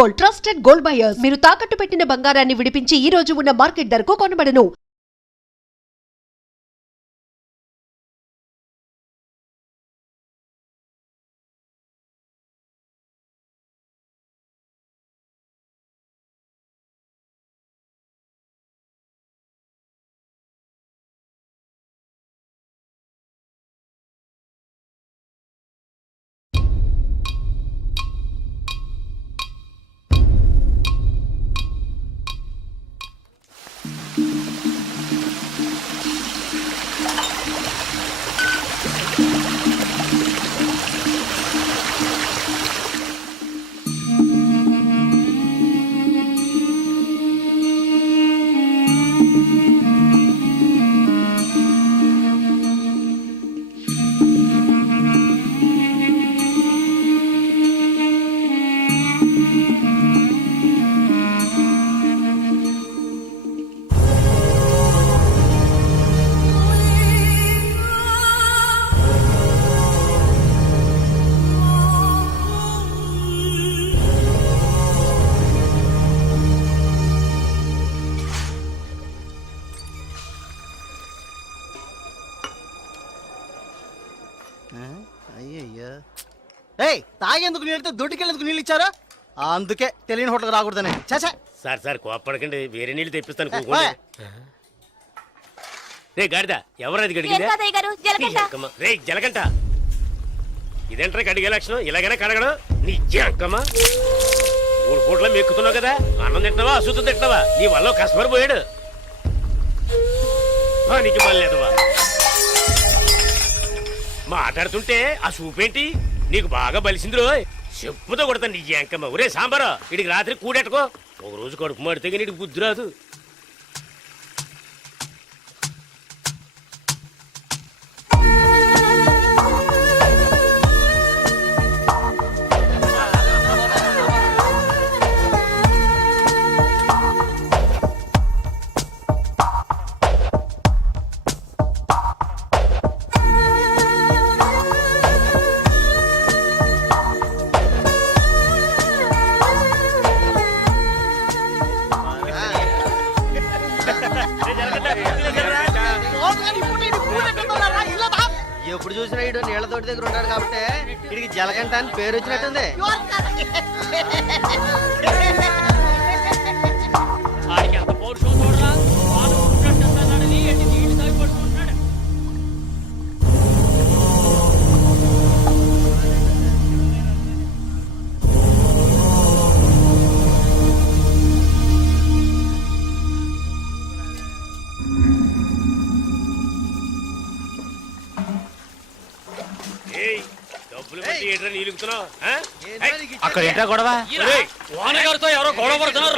Gold, trusted gold buyers. మీరు తాకట్టు పెట్టిన బంగారాన్ని విడిపించి ఈ రోజు ఉన్న మార్కెట్ ధరకు కొనబడను. అయ్యయ్యో తాగేందుకు నీళ్ళతో దొడ్డికెళ్ళేందుకు నీళ్ళు ఇచ్చారా? అందుకే తెలియని హోటల్కి రాకూడదని. చచ్చా సార్ సార్ కోప్పడకండి, వేరే నీళ్ళు తెప్పిస్తాను. కూకోండి. రే గాడిద, ఎవరది గడిగిందా? రే జలగంట, ఇదేంట్రా కడిగే లక్షణం? ఇలాగైనా కడగడం నీ అక్కమ్మా. 3 పూట్ల మెక్కుతున్నావు కదా, అన్నం తింటున్నావా అశుద్ధం తింటున్నావా? నీ వల్ల కస్టమర్ పోయాడు. నీకు మళ్ళేదవా మాట్లాడుతుంటే ఆ సూపేంటి నీకు బాగా బలిసిందిరో. చెప్పుతో కొడతాను నీ అంకమ్మ. ఒరే సాంబారా, ఇడికి రాత్రి కూడెట్టుకో. ఒక రోజు కడుపు మాడితే నీకు బుద్ధి రాదు. ఎప్పుడు చూసినా ఇడు నీళ్ల తోటి దగ్గర ఉన్నాడు కాబట్టి ఇడికి జలగంట అని పేరు వచ్చినట్టుంది. అక్కడ ఏంటా గొడవ? ఓనగారితో ఎవరో గొడవ పడుతున్నారు.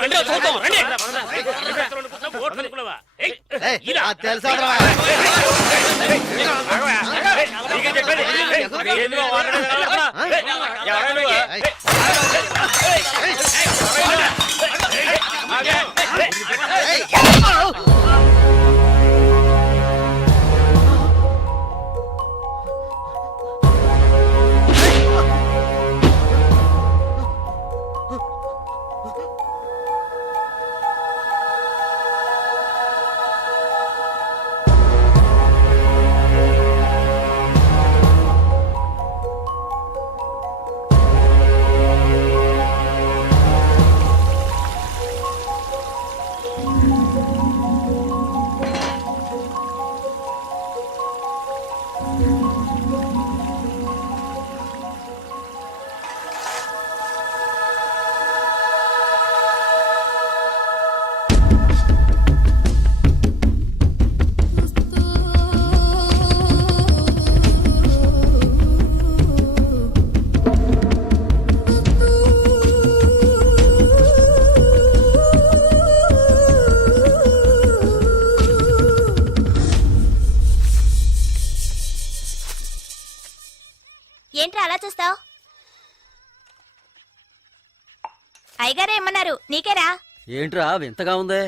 ఏంట్రా అలా చూస్తావు? అయ్యగారే ఏమన్నారు? నీకేరా? ఏంట్రా వింతగా ఉంది?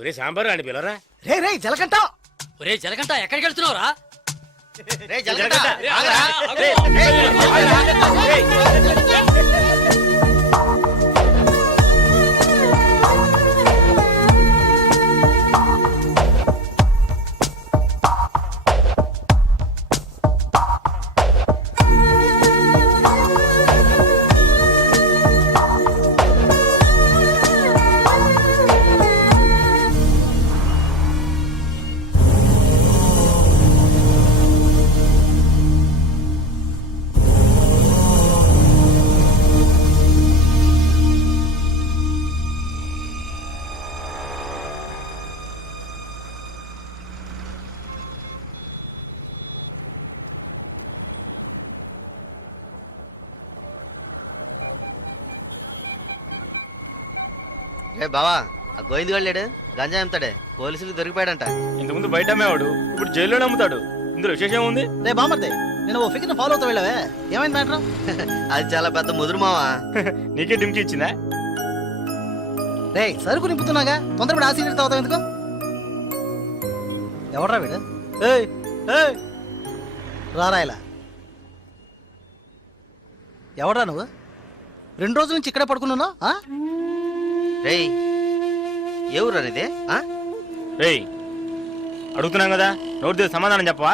ఒరే సాంబారు అని పిలరా. రే రే జలకంట ఒరే జలకంట ఎక్కడికి వెళ్తున్నావురా? రే జలకంట ఆగరా. రేయ్, రే బావా, ఆ గోవింద్ గారు లేడు, గంజా అమ్ముతాడే, పోలీసులు దొరికిపోయాడంట. ఇంతకుముందు బయట అమ్మేవాడు, ఇప్పుడు జైల్లోనే అమ్ముతాడు. ఇందులో విశేషం ఉంది? రే బామర్దే, నేను ఓ ఫిగర్ ఫాలో అవుతా వెళ్ళావే, ఏమైంది మ్యాటర్? అది చాలా పెద్ద ముదురు మావా. నీకే డిమ్కి ఇచ్చిందా? రే సరుకు నింపుతున్నాగా, తొందరపడి ఆ సీనియర్ తాగుతావు ఎందుకు? ఎవడ్రా వీడు? ఏయ్ ఏయ్ రారా ఇలా. ఎవడ్రా నువ్వు? 2 రోజుల నుంచి ఇక్కడే పడుకున్నావు? రేయ్, ఏ ఊరు అనేది? రేయ్ అడుగుతున్నాం కదా, నోటి దగ్గర సమాధానం చెప్పవా?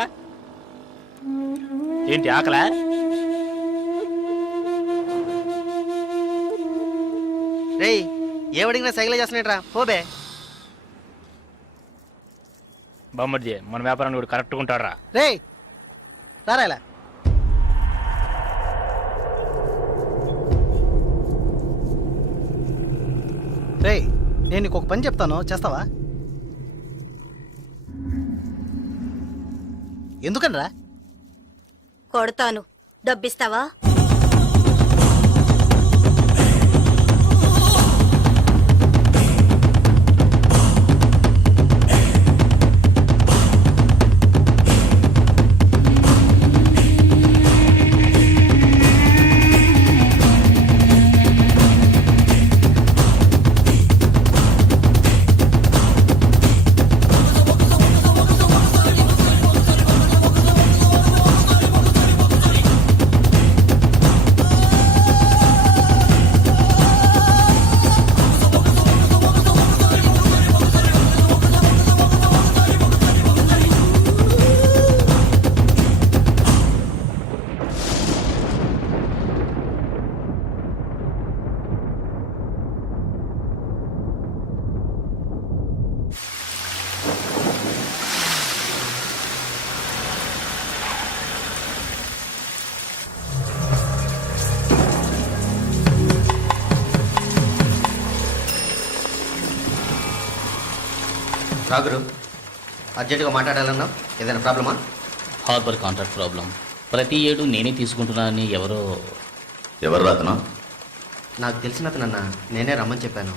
ఏంటి ఆకలా? రేయ్, ఏమడిగినా సైకిల్ చేస్తున్నాడ్రా, పోబే. బామ్మర్జీ, మన వ్యాపారాన్ని కూడా కరెక్ట్గా ఉంటాడురా. రే రారా ఇలా. రే నేను నీకు ఒక పని చెప్తాను, చేస్తావా? ఎందుకనరా? కొడతాను, డబ్బిస్తావా? రాగురు, అర్జెంటుగా మాట్లాడాలన్నావు, ఏదైనా ప్రాబ్లమా? Harbour contract problem. ప్రతి ఏడు నేనే తీసుకుంటున్నానని ఎవరు రాతనా? నాకు తెలిసిన అతనన్నా, నేనే రమ్మని చెప్పాను.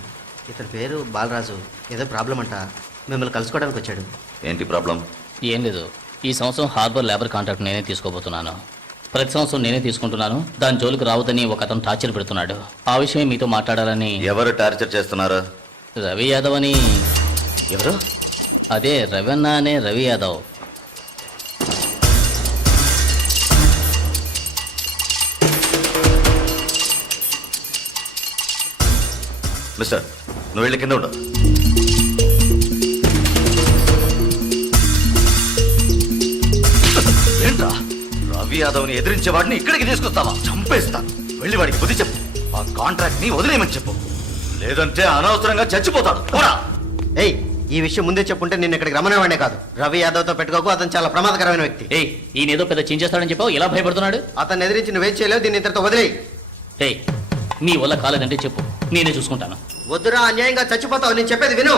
ఇతని పేరు బాలరాజు, ఏదో ప్రాబ్లం అంట, మిమ్మల్ని కలుసుకోవడానికి వచ్చాడు. ఏంటి ప్రాబ్లం? ఏం లేదు, ఈ సంవత్సరం హార్బర్ లేబర్ కాంట్రాక్ట్ నేనే తీసుకోబోతున్నాను. ప్రతి సంవత్సరం నేనే తీసుకుంటున్నాను, దాని జోలికి రావద్దని ఒక అతను టార్చర్ పెడుతున్నాడు. ఆ విషయం మీతో మాట్లాడాలని. ఎవరు టార్చర్ చేస్తున్నారు? రవి యాదవ్ అని. ఎవరు? అదే రవణ అనే రవి యాదవ్. మిస్టర్, నువ్వు వెళ్ళి కింద ఉండవు. ఏంట్రా, రవి యాదవ్ని ఎదిరించే వాడిని ఇక్కడికి తీసుకొస్తావా? చంపేస్తాను. వెళ్ళి వాడికి బుద్ధి చెప్పు, ఆ కాంట్రాక్ట్ ని వదిలేయమని చెప్పు, లేదంటే అనవసరంగా చచ్చిపోతాడు. పోరా. ఏయ్, ఈ విషయం ముందే చెప్పుంటే నేను ఇక్కడికి రమ్మనేవాడే కాదు. రవి యాదవ్తో పెట్టుకోకు, అతను చాలా ప్రమాదకరమైన వ్యక్తి. ఏయ్, ఈయన ఏదో పెద్ద చించేస్తాడని చెప్పావు, ఇలా భయపడుతున్నాడు. అతన్ని ఎదిరించి నువ్వేం చేయలేవు, దీన్ని ఇతరుతో వదిలేయి. ఏయ్, నీ వల్ల కాలేదంటే చెప్పు, నేనే చూసుకుంటాను. వద్దురా, అన్యాయంగా చచ్చిపోతావు, నేను చెప్పేది విను.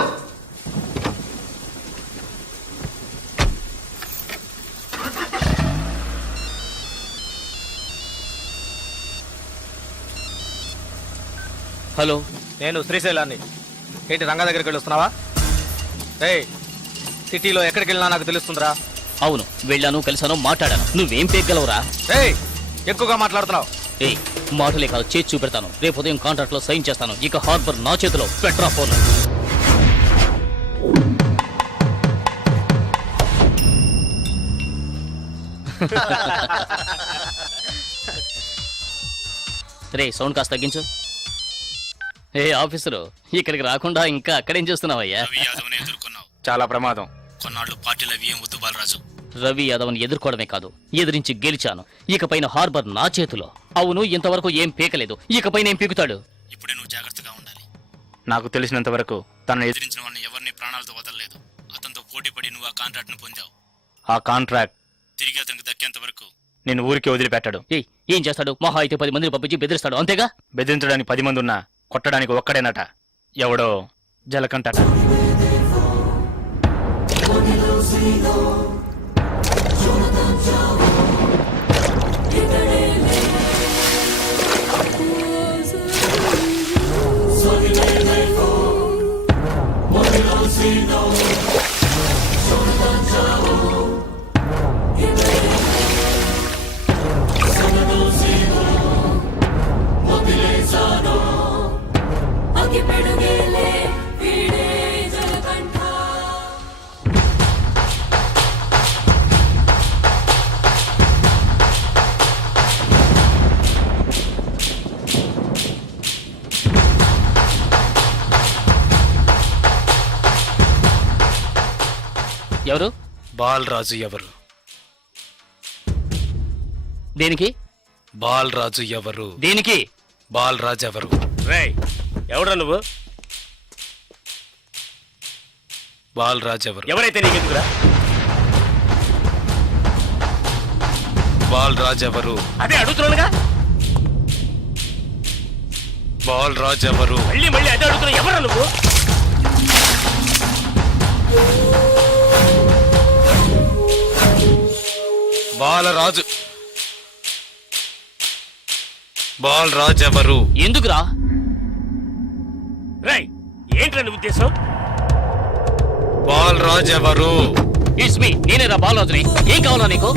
హలో. నేను శ్రీశైలాన్ని. ఏంటి రంగా దగ్గరికి వెళ్ళొస్తున్నావా? ఏయ్, సిటీలో ఎక్కడికి వెళ్ళినా నాకు తెలుస్తుందిరా. అవును, వెళ్ళాను, కలిసాను, మాట్లాడాను. నువ్వేం పేగలవురా? ఏయ్, ఎక్కువగా మాట్లాడుతున్నావు. ఏయ్, మాటలే కాదు, చేసి చూపెడతాను. రేపు ఉదయం కాంట్రాక్ట్ లో సైన్ చేస్తాను. ఇక హార్బర్ నా చేతిలో. Petra phone. రే, సౌండ్ కాస్త తగ్గించు. ఏ ఆఫీసరు, ఇక్కడికి రాకుండా ఇంకా అక్కడేం చేస్తున్నావయ్యా? చాలా ప్రమాదం. కొన్నాళ్ళు పార్టీలో ఏం వద్దు బాలరాజు. రవి యాదవ్ని ఎదుర్కోవడమే కాదు, ఎదిరించి గెలిచాను. ఇకపైన హార్బర్ నా చేతిలో. అవును, ఇంతవరకు ఏం పీకలేదు, ఇకపైన ఏం పీకుతాడు? ఇప్పుడే నువ్వు జాగ్రత్తగా ఉండాలి. నాకు తెలిసినంత వరకు తనను ఎదిరించిన వాడిని ఎవరిని ప్రాణాలతో వదలలేదు. అతనితో పోటీపడి నువ్వు ఆ కాంట్రాక్ట్ ను పొందావు. ఆ కాంట్రాక్ట్ తిరిగి అతనికి దక్కేంత వరకు నేను ఊరికి వదిలిపెట్టాడు. ఏం చేస్తాడు? మహా అయితే 10 మందిని పంపించి బెదిరిస్తాడు, అంతేగా? బెదిరించడానికి 10 మంది ఉన్నా కొట్టడానికి ఒక్కడేనట. ఎవడో జలకంటట. ఎవరు? బాలరాజు ఎవరు? దేనికి? బాలరాజు ఎవరు? దేనికి? బాలరాజు ఎవరు? రేయ్, ఎవడ్రా నువ్వు? బాలరాజు ఎవరు? ఎవరైతే నీకెందుకురా? బాలరాజు ఎవరు? అదే అడుగుతున్నానుగా. బాలరాజు ఎవరు? మళ్ళీ మళ్ళీ అదే అడుగుతున్నా. ఎవరా నువ్వు? బాలరాజు. బాలరాజు ఎవరు? ఎందుకురా? రేయ్, ఏంట్రా నీ ఉద్దేశం? బాలరాజు ఎవరు? ఇట్స్ మీ, నేనేరా బాలరాజుని. ఏం కావాలా నీకు?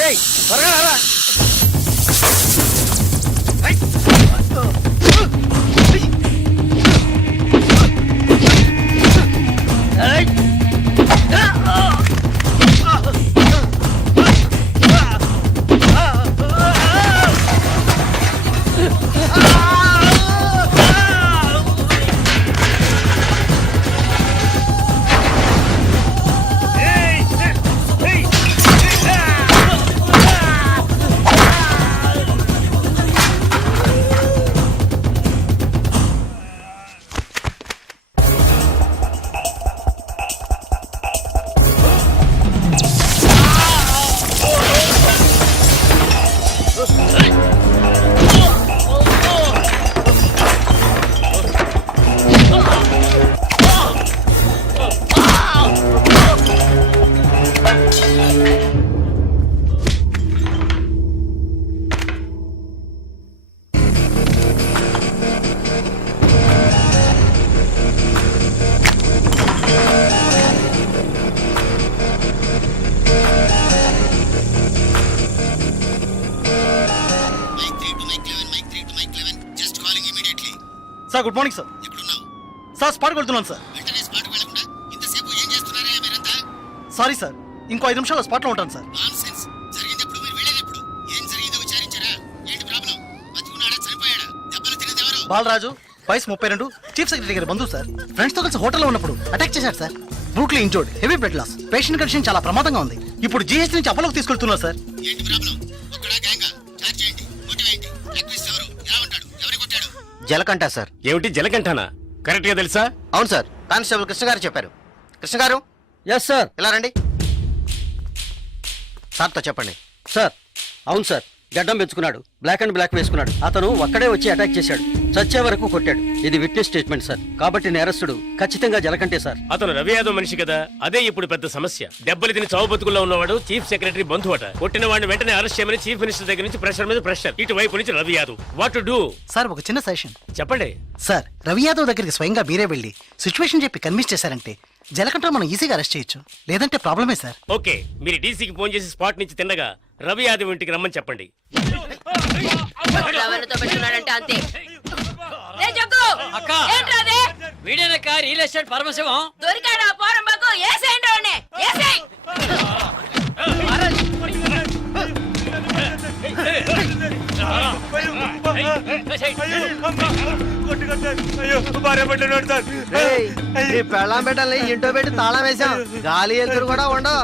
ఏయ్, త్వరగా రారా. Sir, good morning sir. Sir, స్పాట్కి వెళ్తున్నాను సార్. సారీ సార్, ఇంకో 5 నిమిషాల్లో స్పాట్లో ఉంటాను సార్. బాలరాజు వయసు 32, చీఫ్ సెక్రటరీ గారి బంధువు సార్. ఫ్రెండ్స్ తో కలిసి హోటల్లో ఉన్నప్పుడు అటాక్ చేశారు sir. Brutally injured, heavy blood loss, patient condition చాలా ప్రమాదంగా ఉంది. ఇప్పుడు జీహెచ్ నుంచి అపోలోకి తీసుకెళ్తున్నారు సార్. జలకంట సార్. ఏమిటి జలకంఠనా? కరెక్ట్ గా తెలుసా? అవును సార్, కానిస్టేబుల్ కృష్ణ గారు చెప్పారు. కృష్ణ గారు ఎస్ సార్. ఇలా రండి. సార్తో చెప్పండి. సార్ అవును సార్, గడ్డం పెంచుకున్నాడు, బ్లాక్ అండ్ బ్లాక్ వేసుకున్నాడు. అతను ఒక్కడే వచ్చి అటాక్ చేశాడు, చచ్చే వరకు కొట్టాడు. ఇది విట్నెస్ స్టేట్మెంట్ సార్, కాబట్టి నేరస్తుడు ఖచ్చితంగా జలకంటే సార్. అతను రవి యాదవ్ మనిషి కదా, అదే ఇప్పుడు పెద్ద సమస్య. దెబ్బలు తిని చావు బతుకుల్లో ఉన్నవాడు చీఫ్ సెక్రటరీ బంధువు అట. కొట్టిన వాడిని వెంటనే అరెస్ట్ చేయమని చీఫ్ మినిస్టర్ దగ్గర నుంచి ప్రెషర్ మీద ప్రెషర్. ఇటువైపు నుంచి Ravi Yadav. What to do? Sir ఒక చిన్న సజెషన్ చెప్పండి. సార్. రవి యాదవ్ దగ్గరికి స్వయంగా మీరే వెళ్ళి సిచ్యువేషన్ చెప్పి కన్విన్స్ చేశారంటే జలకంట మనం ఈజీగా అరెస్ట్ చేయొచ్చు, లేదంటే ప్రాబ్లమే సార్. ఓకే, మీరు డీసీకి ఫోన్ చేసి స్పాట్ నుంచి తిన్నగా రవి యాదవ్ ఇంటికి రమ్మని చెప్పండి. అంతే. అక్క వీడేనక్క రియల్ ఎస్టేట్ పరమశివం. దొరికాడా పోరంబాకు? ఏసేయండి వాడిని, ఏసేయ్. పెళ్ళాం పెట్టాలి, ఇంటో పెట్టి తాళం వేసాం. గాలి ఎదురు కూడా ఉండవు.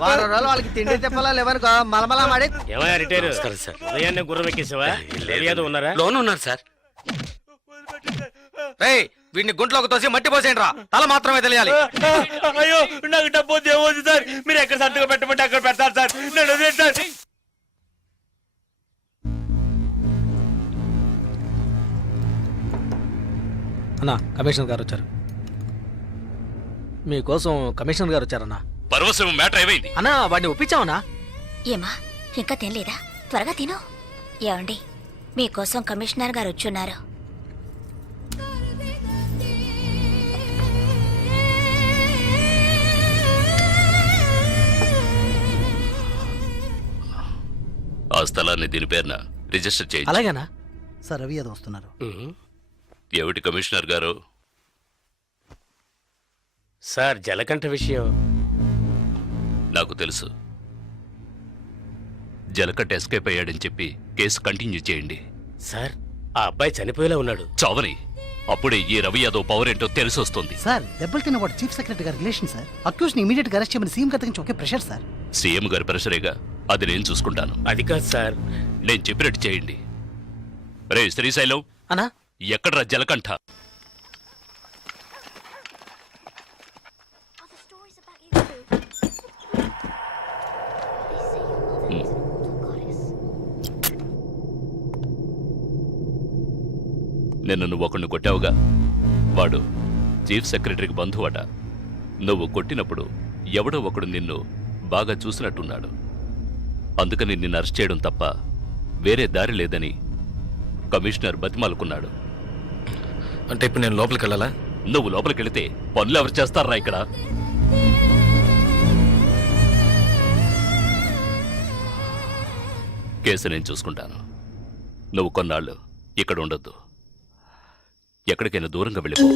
వారం రోజులు వాళ్ళకి తిండి తిప్పలా లేవనుకో మలమలా మాడి. ఏమయ్యా రిటైర్ ఉదయాన్నే గుర్రం ఎక్కేసావా? రవి యాదవ్ ఉన్నారా? లోన్ ఉన్నారు సార్. రేయ్ వీడిని గుంట్లోకి తోసి మట్టి పోసేయండి రా, తల మాత్రమే తెలియాలి. అయ్యో నాకు డబ్బు ఏమవుతుంది సార్? మీరు ఎక్కడ సంతకం పెట్టమంటే అక్కడ పెడతారు సార్. నేను వదిలేను సార్. అన్నా కమిషనర్ గారు వచ్చారు. మీకోసం కమిషనర్ గారు వచ్చారన్నా. పరవశం మ్యాటర్ ఏమైంది? అన్నా వాడిని ఒప్పించావునా? ఏమా ఇంకా తినలేదా? త్వరగా తిను. ఏమండి మీకోసం కమిషనర్ గారు వచ్చున్నారు. ఆ స్థలాన్ని దీని పేరున రిజిస్టర్ చేయండి. అలాగేనా సార్. రవి యాదవ్ వస్తున్నారు. ఏమిటి కమిషనర్ గారు? సార్ జలకంఠ విషయం నాకు తెలుసు. జలకట్ ఎస్కేప్ అయ్యాడని చెప్పి కేసు కంటిన్యూ చేయండి. సార్ ఆ అబ్బాయి చనిపోయేలా ఉన్నాడు. చావని అప్పుడే ఈ రవి యాదవ్ పవర్ ఏంటో తెలిసి వస్తుంది. సార్ దెబ్బలు తిన్నవాడు చీఫ్ సెక్రటరీ గారి రిలేషన్ సార్. అక్యూజ్ ని ఇమీడియట్ గా అరెస్ట్ చేయమని సీఎం గారి నుంచి ఒకే ప్రెషర్ సార్. సీఎం గారి ప్రెషరేగా, అది నేను చూసుకుంటాను. అది కాదు సార్. నేను చెప్పినట్టు చేయండి. రే శ్రీశైలం, అన్నా ఎక్కడ్రా జలకంఠ? నిన్ను నువ్వు ఒకడిని కొట్టావుగా, వాడు చీఫ్ సెక్రటరీకి బంధువట. నువ్వు కొట్టినప్పుడు ఎవడో ఒకడు నిన్ను బాగా చూసినట్టున్నాడు. అందుకని నిన్ను అరెస్ట్ చేయడం తప్ప వేరే దారి లేదని కమిషనర్ బతిమాలుకున్నాడు. అంటే ఇప్పుడు నేను లోపలికి వెళ్ళాలా? నువ్వు లోపలికి వెళితే పనులు ఎవరు చేస్తారా ఇక్కడ? కేసు నేను చూసుకుంటాను. నువ్వు కొన్నాళ్ళు ఇక్కడ ఉండొద్దు, ఎక్కడికైనా దూరంగా వెళ్ళిపో.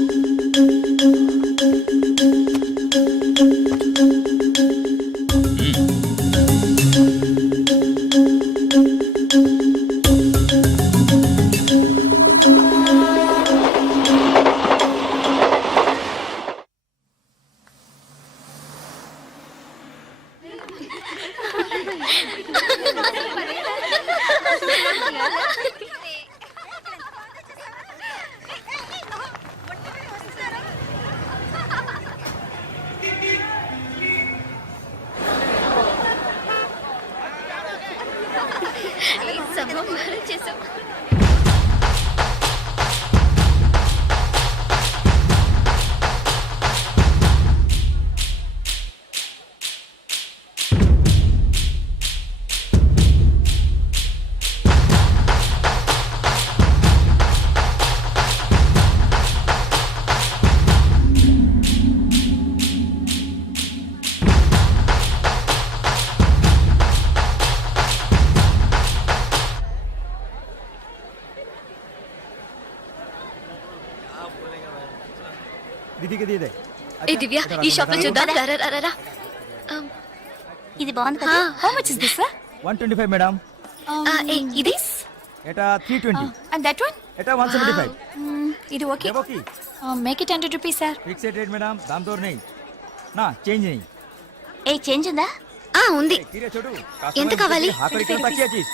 ఏ దివ్య, ఈ షాప్ లో చూద్దాం. ఇది బాగుంది కదా. How much is this? 125 madam. ఇది ఎటా 320. అండ్ దట్ వన్ এটা 175 ఇది ఓకే দেবো কি make it 100 rupees sir fixed rate madam দাম দর নেই না চেঞ্জ নেই ఏ చేంజ్ ఉందా ఉంది কিরে ছোটু ఎంత కావాలి? হাত করে কেন তাকিয়ে আছিস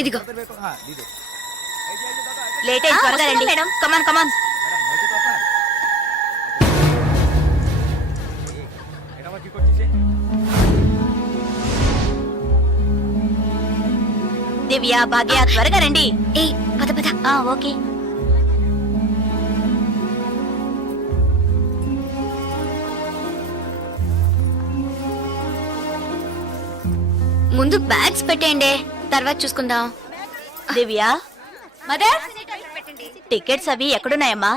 ఇదిగో হ্যাঁ দিদে లేట్ అయింది త్వరగా రండి మేడం కమాన్ కమాన్ এটা আবার কি করছিস దివ్య భాగ్య త్వరగా రండి ఏ పద పద ఓకే ముందు బ్యాగ్స్ పెట్టేయండి తర్వాత చూసుకుందాం దివ్య మదర్ టికెట్స్ అవి ఎక్కడున్నాయమ్మా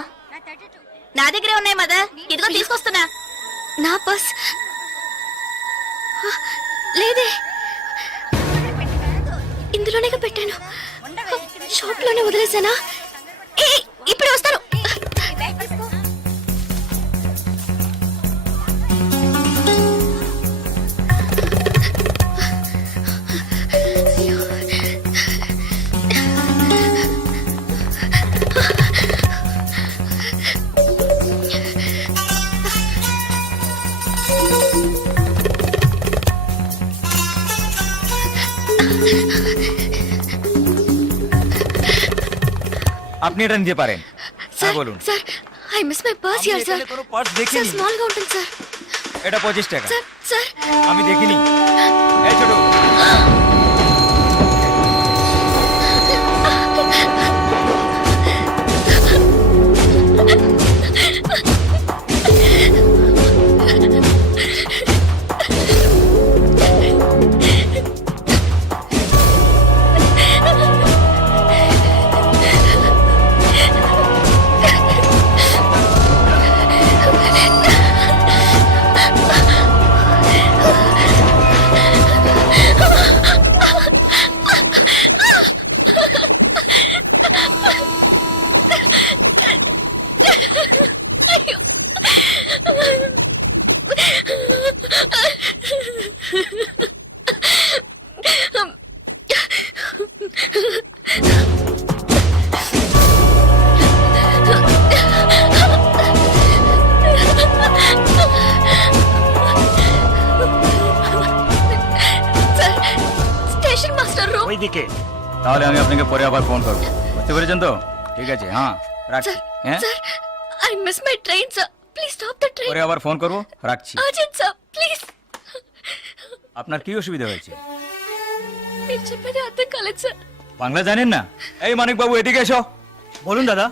నా దగ్గరే ఉన్నాయి మదర్ ఇదిగో తీసుకొస్తున్నా నా పర్స్ లేదే ఇందులోనే పెట్టాను షాప్ లోనే వదిలేసానా ఇప్పుడు వస్తాను আপনি এটা নিতে পারেন হ্যাঁ বলুন sir I miss my purse here sir কোনো পার্স సార్ দেখিনি స్మాల్ గా ఉంటుంది సార్ এটা 25 টাকা సార్ సార్ আমি দেখিনি এই ছোটু স্টেশন মাস্টার রুম ওইদিকে তাহলে আমি আপনাকে পরে আবার ফোন করব বুঝতে পেরেছেন তো ঠিক আছে হ্যাঁ রাখছি হ্যাঁ sir I miss my train sir please stop the train পরে আবার ফোন করব রাখছি আর্জেন্ট স্যার প্লিজ আপনার কি অসুবিধা হয়েছে మీరు చెప్పేది అర్థం కాలేదు సార్ বাংলা জানেন না এই মানিক বাবু এদিকে এসো বলুন দাদা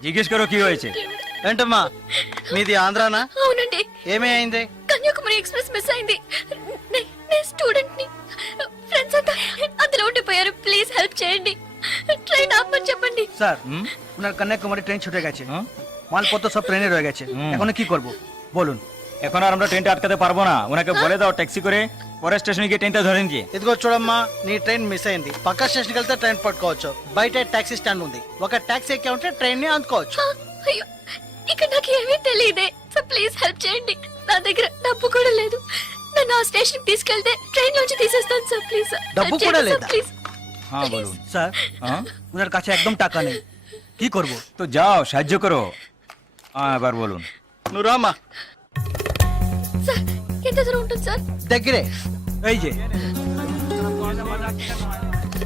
জিজ্ঞেস করো কি হয়েছে ఏంటమ్మా మీది ఆంధ్రానా అవునండి ఏమీ అయింది కన్యాకుమారి ఎక్స్ప్రెస్ మిస్ అయింది నేను స్టూడెంట్ ని ఫ్రెండ్స్ అంతా అందులో ఉండిపోయారు ప్లీజ్ హెల్ప్ చేయండి ট্রেন আপনি చెప్పండి স্যার ওনার কন্যাকুমারী ট্রেন ছুটে গেছে মালপত্র সব ট্রেনে রয়ে গেছে এখন কি করব বলুন এখন আর আমরা ট্রেনটা আটকাতে পারবো না ওনাকে বলে দাও ট্যাক্সি করে পরে స్టేషన్ గিয়ে ట్రైన్টা ধরে নিয়ে ఇదిగో చూడమ్మా నీ ట్రైన్ మిస్ అయింది పక్క స్టేషన్కి వెళ్తే ట్రైన్ పట్టుకోవచ్చు బయట టాక్సీ స్టాండ్ ఉంది ఒక టాక్సీ ఎక్కి ఉంటే ట్రైన్ ని అందుకోవచ్చు అయ్యో ఇక్కడ నాకు ఏమీ తెలియదే సో ప్లీజ్ హెల్ప్ చేయండి నా దగ్గర డబ్బు కూడా లేదు నన్ను ఆ స్టేషన్ తీసుకెళ్తే ట్రైన్ నుంచి తీసేస్తాను సార్ ప్లీజ్ డబ్బు కూడా లేదా? ప్లీజ్ হ্যাঁ বলুন স্যার হ্যাঁ ওনার কাছে একদম টাকা নেই কি করব তো যাও সাহায্য করো হ্যাঁ এবার বলুন నువ్వు రామ్మా సార్ ఎంత దూరం ఉంటుంది సార్ దగ్గరే এই যে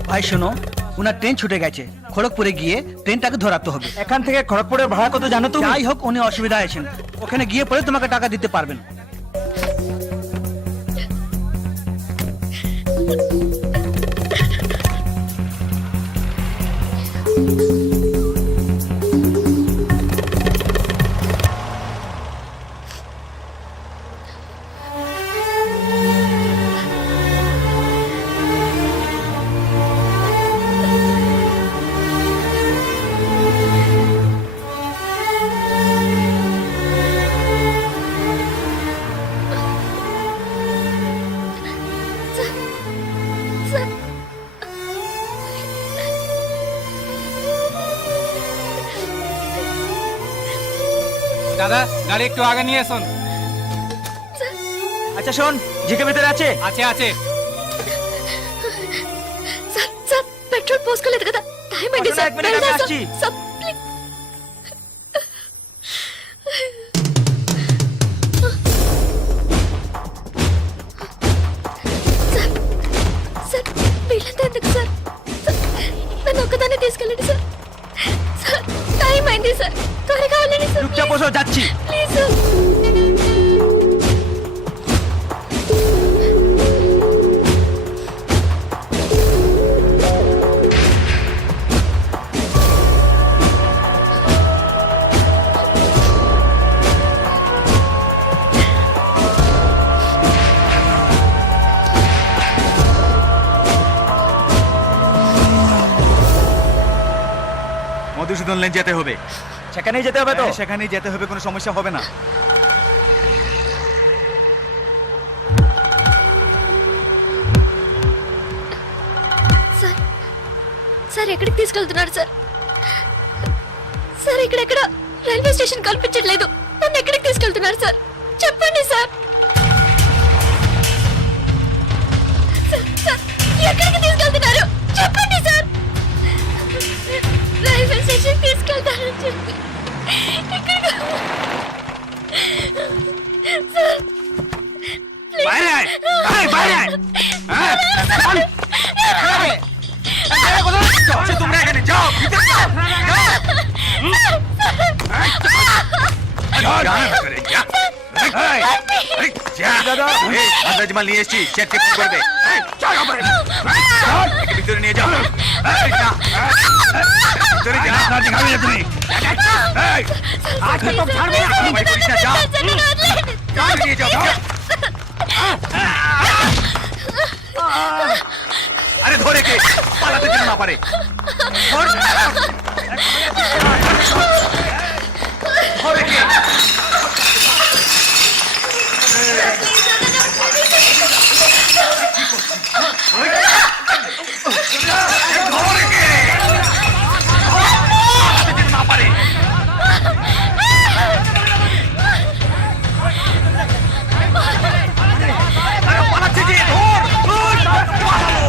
ভাই শোনো ওনার ট্রেন ছুটে গেছে খড়গপুরে গিয়ে ট্রেনটাকে ধরাতে হবে এখান থেকে খড়গপুরের ভাড়া কত জানো তুমি যাই হোক উনি অসুবিধা আছেন ওখানে গিয়ে পরে তোমাকে টাকা দিতে পারবেন স্যার দাদা গাড়ি একটু আগে নিয়ে আসুন আচ্ছা শোন জিকে ভিতরে আছে আছে సార్ సార్ పెట్రోల్ పోసుకోలేదు కదా టైం అయింది అసలు సార్ এক మినిట్, আমি వెళ్దాం, আসছি। Sir, please. సార్, సార్, వీళ్ళంతా ఎందుకు సార్? సార్, నన్ను ఒక్కదాన్ని తీసుకెళ్ళండి సార్. సార్, టైం అయింది సార్, త్వరగా వెళ్ళండి సార్, চুপচাপ বসো যাচ্ছি ప్లీజ్ సార్. মধুসূদন লেন যেতে হবে। সেখানেই যেতে হবে তো হ্যাঁ, সেখানেই যেতে হবে, কোনো সমস্যা হবে না। సార్ సార్ ఎక్కడికి తీసుకెళ్తున్నారు సార్? సార్ ఇక్కడెక్కడ రైల్వే స్టేషన్ కల్పించట్లేదు, నన్ను ఎక్కడికి తీసుకెళ్తున్నారు సార్? చెప్పండి సార్. సార్, సార్, ఎక్కడికి తీసుకెళ్తున్నారు చెప్పండి సార్. రైల్వే స్టేషన్ తీసుకెళ్తారని చెప్పి ఎక్కడికి- సార్, ప్లీజ్. বাইরে আয়, আয়, বাইরে আয়। হ্যাঁ, চল। আচ্ছা, তোমরা এখানে যাও, ভিতরে যাও, যাও। জানা ভিতরে, যা। এই, এই, যা। এই, আন্দাজ মাল নিয়ে এসেছি, শেঠকে ফোন করবে। এই, চল, চল, একে ভিতরে নিয়ে যাও। এই, যা। ভিতরে যা। দেখাবে না তুমি। এই, আজকে তো ছাড়বে না। ভাই, করিস না, যাও। যাও, নিয়ে যাও, যাও। আরে ধরে কে পালাতে যেন না পারে। ধর। ধরে কে ধরে কে পালাতে যেন না পারে। আরে পালাচ্ছে যে, ধর, ধর, পালালো।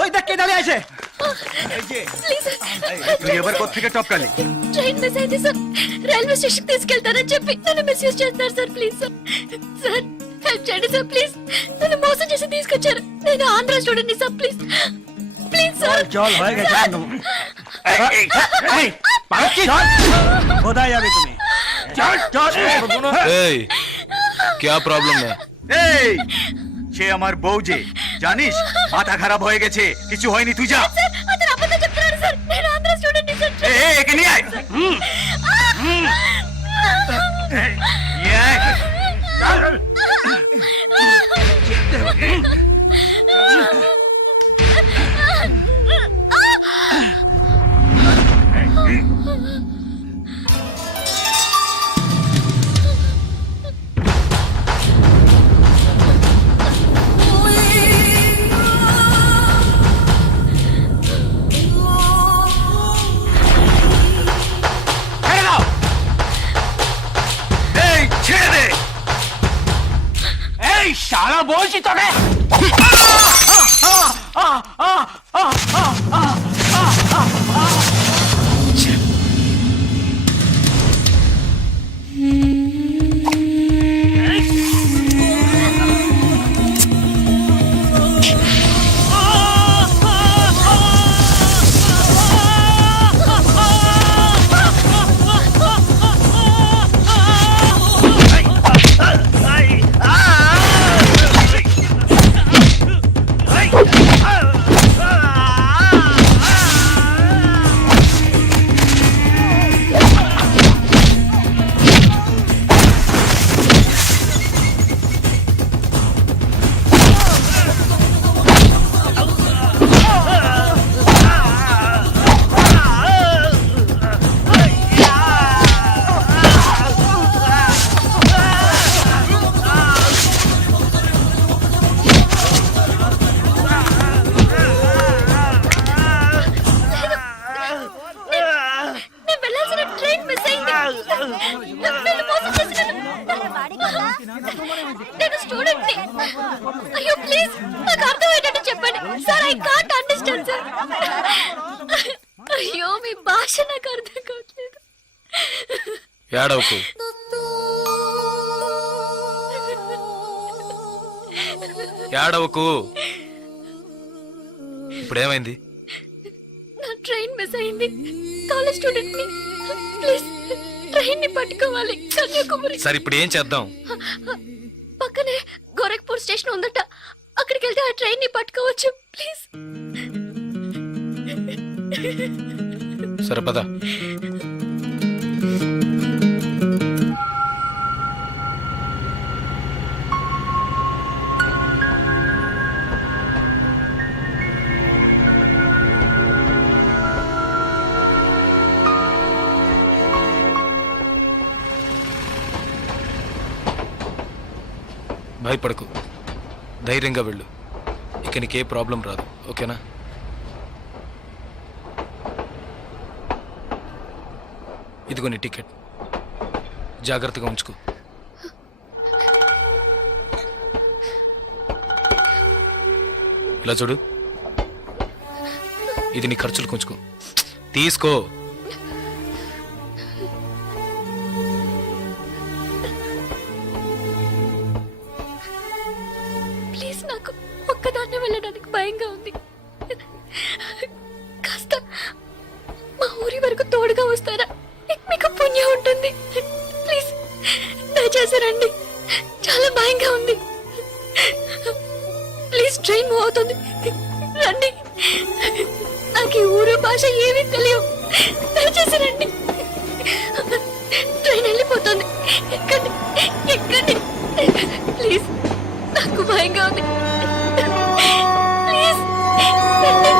ওই দেখ কে দাঁড়িয়ে আছে ప్లీజ్ సార్. তুই এবার কোত্থেকে টপকালি? ట్రైన్ మిస్ అయింది సార్, రైల్వే స్టేషన్ తీసుకెళ్తారని చెప్పి నన్ను మిస్యూజ్ చేస్తున్నారు sir. Please sir, sir help చేయండి సార్, ప్లీజ్. నన్ను మోసం చేసి తీసుకొచ్చారు, నేను Andhra student sir. Please please sir. চল হয়ে গেছে এই পাচ্ছি কোথায় যাবে তুমি চল চল এই क्या प्रॉब्लम है? এই সে আমার বউ যে, জানিস মাথা খারাপ হয়ে গেছে, কিছু হয়নি, তুই যা। సార్, అతను అబద్ధం చెప్తున్నాడు సార్, నేను ఆంధ్ర స్టూడెంట్ సార్. এই একে নিয়ে আয়। নিয়ে আয়। চল। ছেড়ে দাও। এই ছেড়ে দে। এই শালা বলছি তোকে నేను స్టూడెంట్ ని. అయ్యో ప్లీజ్ నాకు అర్థమయ్యేటట్టు చెప్పండి sir. I can't understand sir. అయ్యో మీ భాష నాకు అర్థం కావట్లేదు. ఏడవకు. ఏడవకు. ఇప్పుడేమైంది? నా ట్రైన్ మిస్ అయింది. కాలేజ్ స్టూడెంట్ ని. ప్లీజ్ ట్రైన్ ని పట్టుకోవాలి కన్యాకుమారి. సరే ఇప్పుడు ఏం చేద్దాం? పక్కనే గోరఖ్పూర్ స్టేషన్ ఉందట. అక్కడికి వెళ్తే ఆ ట్రైన్ ని పట్టుకోవచ్చు ప్లీజ్. సరే పద. భయపడకు, ధైర్యంగా వెళ్ళు. ఇక నీకే ప్రాబ్లం రాదు, ఓకేనా? ఇదిగో నీ టికెట్, జాగ్రత్తగా ఉంచుకో. ఇలా చూడు, ఇది నీ ఖర్చులు ఉంచుకో. తీసుకో. ప్లీజ్ నాకు ఒక్కదాన్నే వెళ్ళడానికి భయంగా ఉంది. కాస్త మా ఊరి వరకు తోడుగా వస్తారా? మీకు పుణ్యం ఉంటుంది. ప్లీజ్ దయచేసి రండి. చాలా భయంగా ఉంది. ప్లీజ్ ట్రైన్ మూవ్ అవుతుంది, రండి. నాకు ఈ ఊరు భాష ఏమీ తెలియవు. దయచేసి రండి. ట్రైన్ వెళ్ళిపోతుంది. ఎక్కండి, ఎక్కండి. ప్లీజ్ నాకు భయంగా ఉంది. ప్లీజ్ రండి.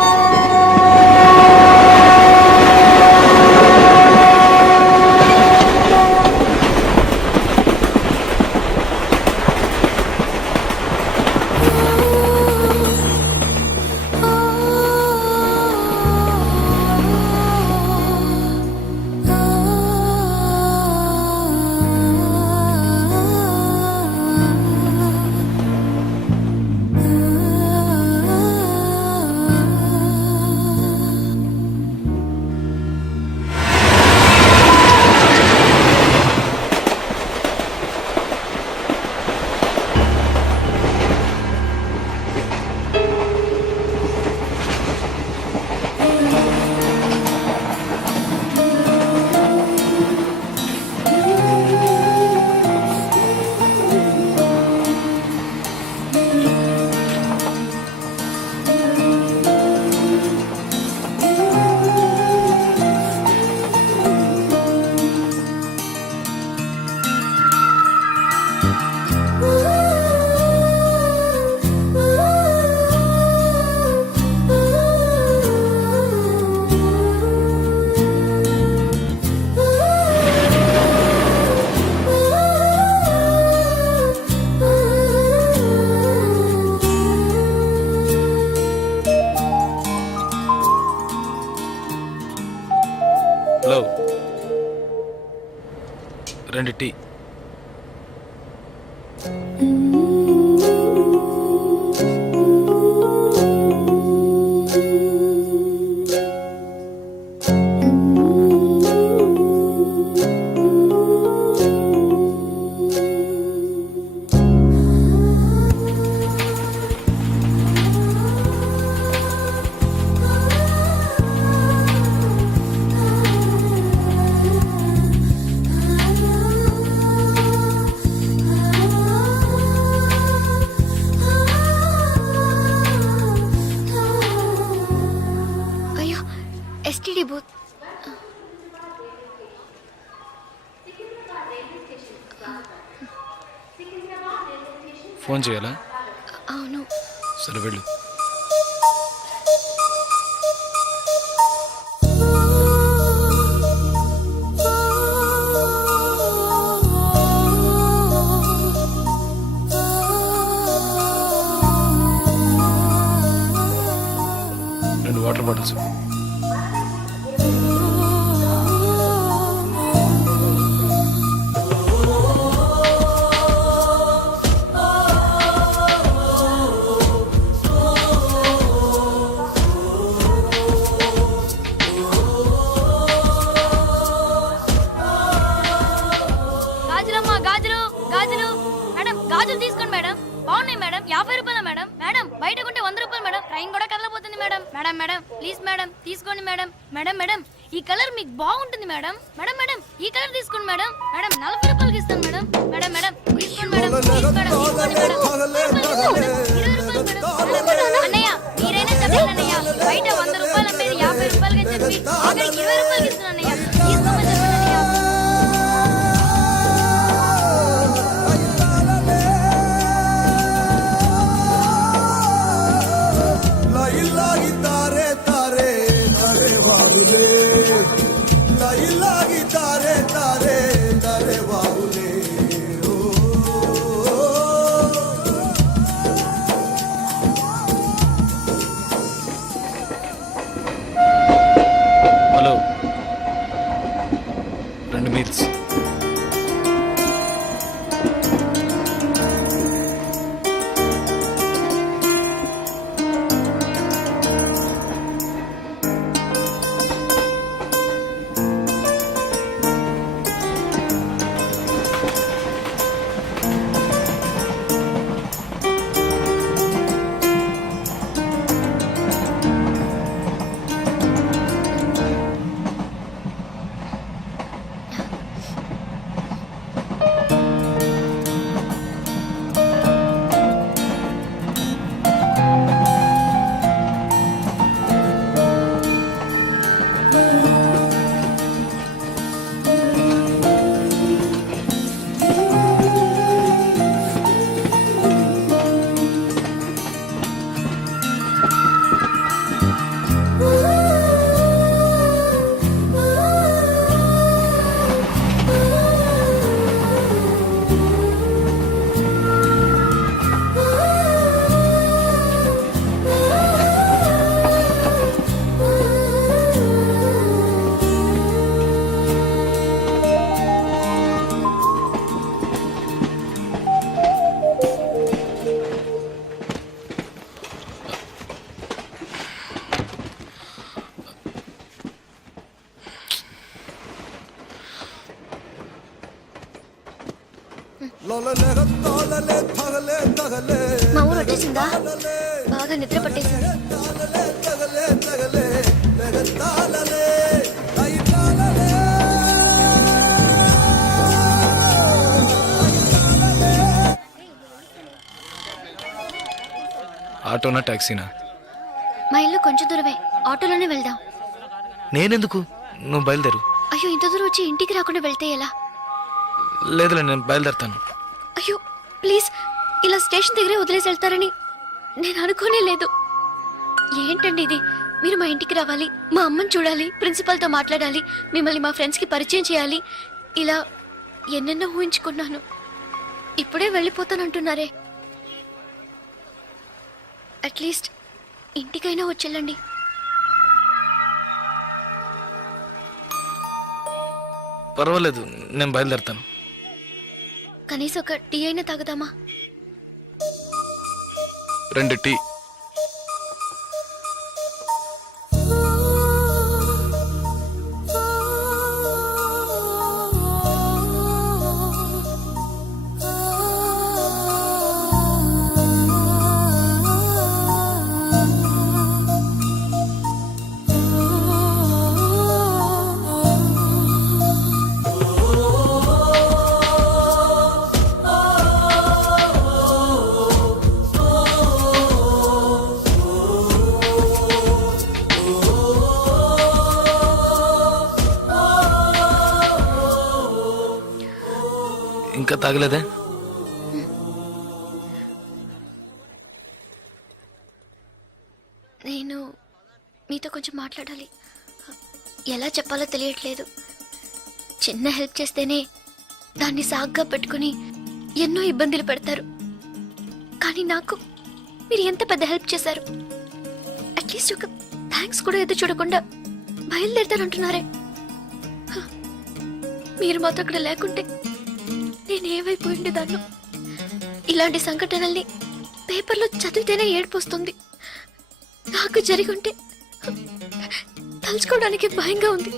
Hello, 2 tea. అయ్యో ఎస్టీడీ బూత్. ఫోన్ చేయాలా? అవును. సరే వెళ్ళు. Water bottles. 50 రూపాయల మేడం. మేడం బయట కొంటే 100 రూపాయలు మేడం. ట్రైన్ కూడా కదలబోతుంది madam. Madam madam please madam తీసుకోండి మేడం. మేడం మేడం ఈ కలర్ మీకు బాగుంటుంది మేడం. మేడం మేడం ఈ కలర్ తీసుకోండి మేడం. మేడం 40 రూపాయలకి ఇస్తాను మేడం. మేడం మేడం తీసుకోండి మేడం. ప్లీజ్ మేడం తీసుకోండి మేడం. 20 రూపాయలు మేడం. అన్నయ్య మీరైనా చెప్పండి అన్నయ్య. బయట 100 రూపాయలు అమ్మేది 50 రూపాయలకి చెప్పి ఆఖరికి 20 రూపాయలకి ఇస్తాను అన్నయ్య. తీసుకోమని చెప్పండి అన్నయ్య. Hello 2 meals. మా ఊరు వచ్చేసిందా? బాగా నిద్ర పట్టేసింది. ఆటోనా టాక్సీనా? మా ఇల్లు కొంచెం దూరమే, ఆటోలోనే వెళ్దాం. నేనెందుకు? నువ్వు బయలుదేరు. అయ్యో ఇంత దూరం వచ్చి ఇంటికి రాకుండా వెళ్తే ఎలా? లేదులే, నేను బయలుదేరుతాను. అయ్యో ప్లీజ్, ఇలా స్టేషన్ దగ్గరే వదిలేసి వెళ్తారని నేను అనుకోనే లేదు. ఏంటండి ఇది? మీరు మా ఇంటికి రావాలి, మా అమ్మని చూడాలి, ప్రిన్సిపల్తో మాట్లాడాలి, మిమ్మల్ని మా ఫ్రెండ్స్కి పరిచయం చేయాలి, ఇలా ఎన్నెన్నో ఊహించుకున్నాను. ఇప్పుడే వెళ్ళిపోతానంటున్నారే. అట్లీస్ట్ ఇంటికైనా వచ్చేళ్ళండి. పర్వాలేదు, నేను బయలుదేరుతాను. కనీసం ఒక టీ అయినా తాగుదామా? 2 టీ. ఇంకా తాగలేదే? నేను మీతో కొంచెం మాట్లాడాలి. ఎలా చెప్పాలో తెలియట్లేదు. చిన్న హెల్ప్ చేస్తేనే దాన్ని సాగ్గా పెట్టుకుని ఎన్నో ఇబ్బందులు పెడతారు. కానీ నాకు మీరు ఎంత పెద్ద హెల్ప్ చేశారు. అట్లీస్ట్ ఒక థ్యాంక్స్ కూడా ఎదురు చూడకుండా బయలుదేరుతానంటున్నారే. మీరు మాతో అక్కడ లేకుంటే నేను ఏమైపోయింది దాన్ని. ఇలాంటి సంఘటనల్ని పేపర్లో చదివితేనే ఏడుపు వస్తుంది. నాకు జరిగి ఉంటే తలుచుకోవడానికి భయంగా ఉంది.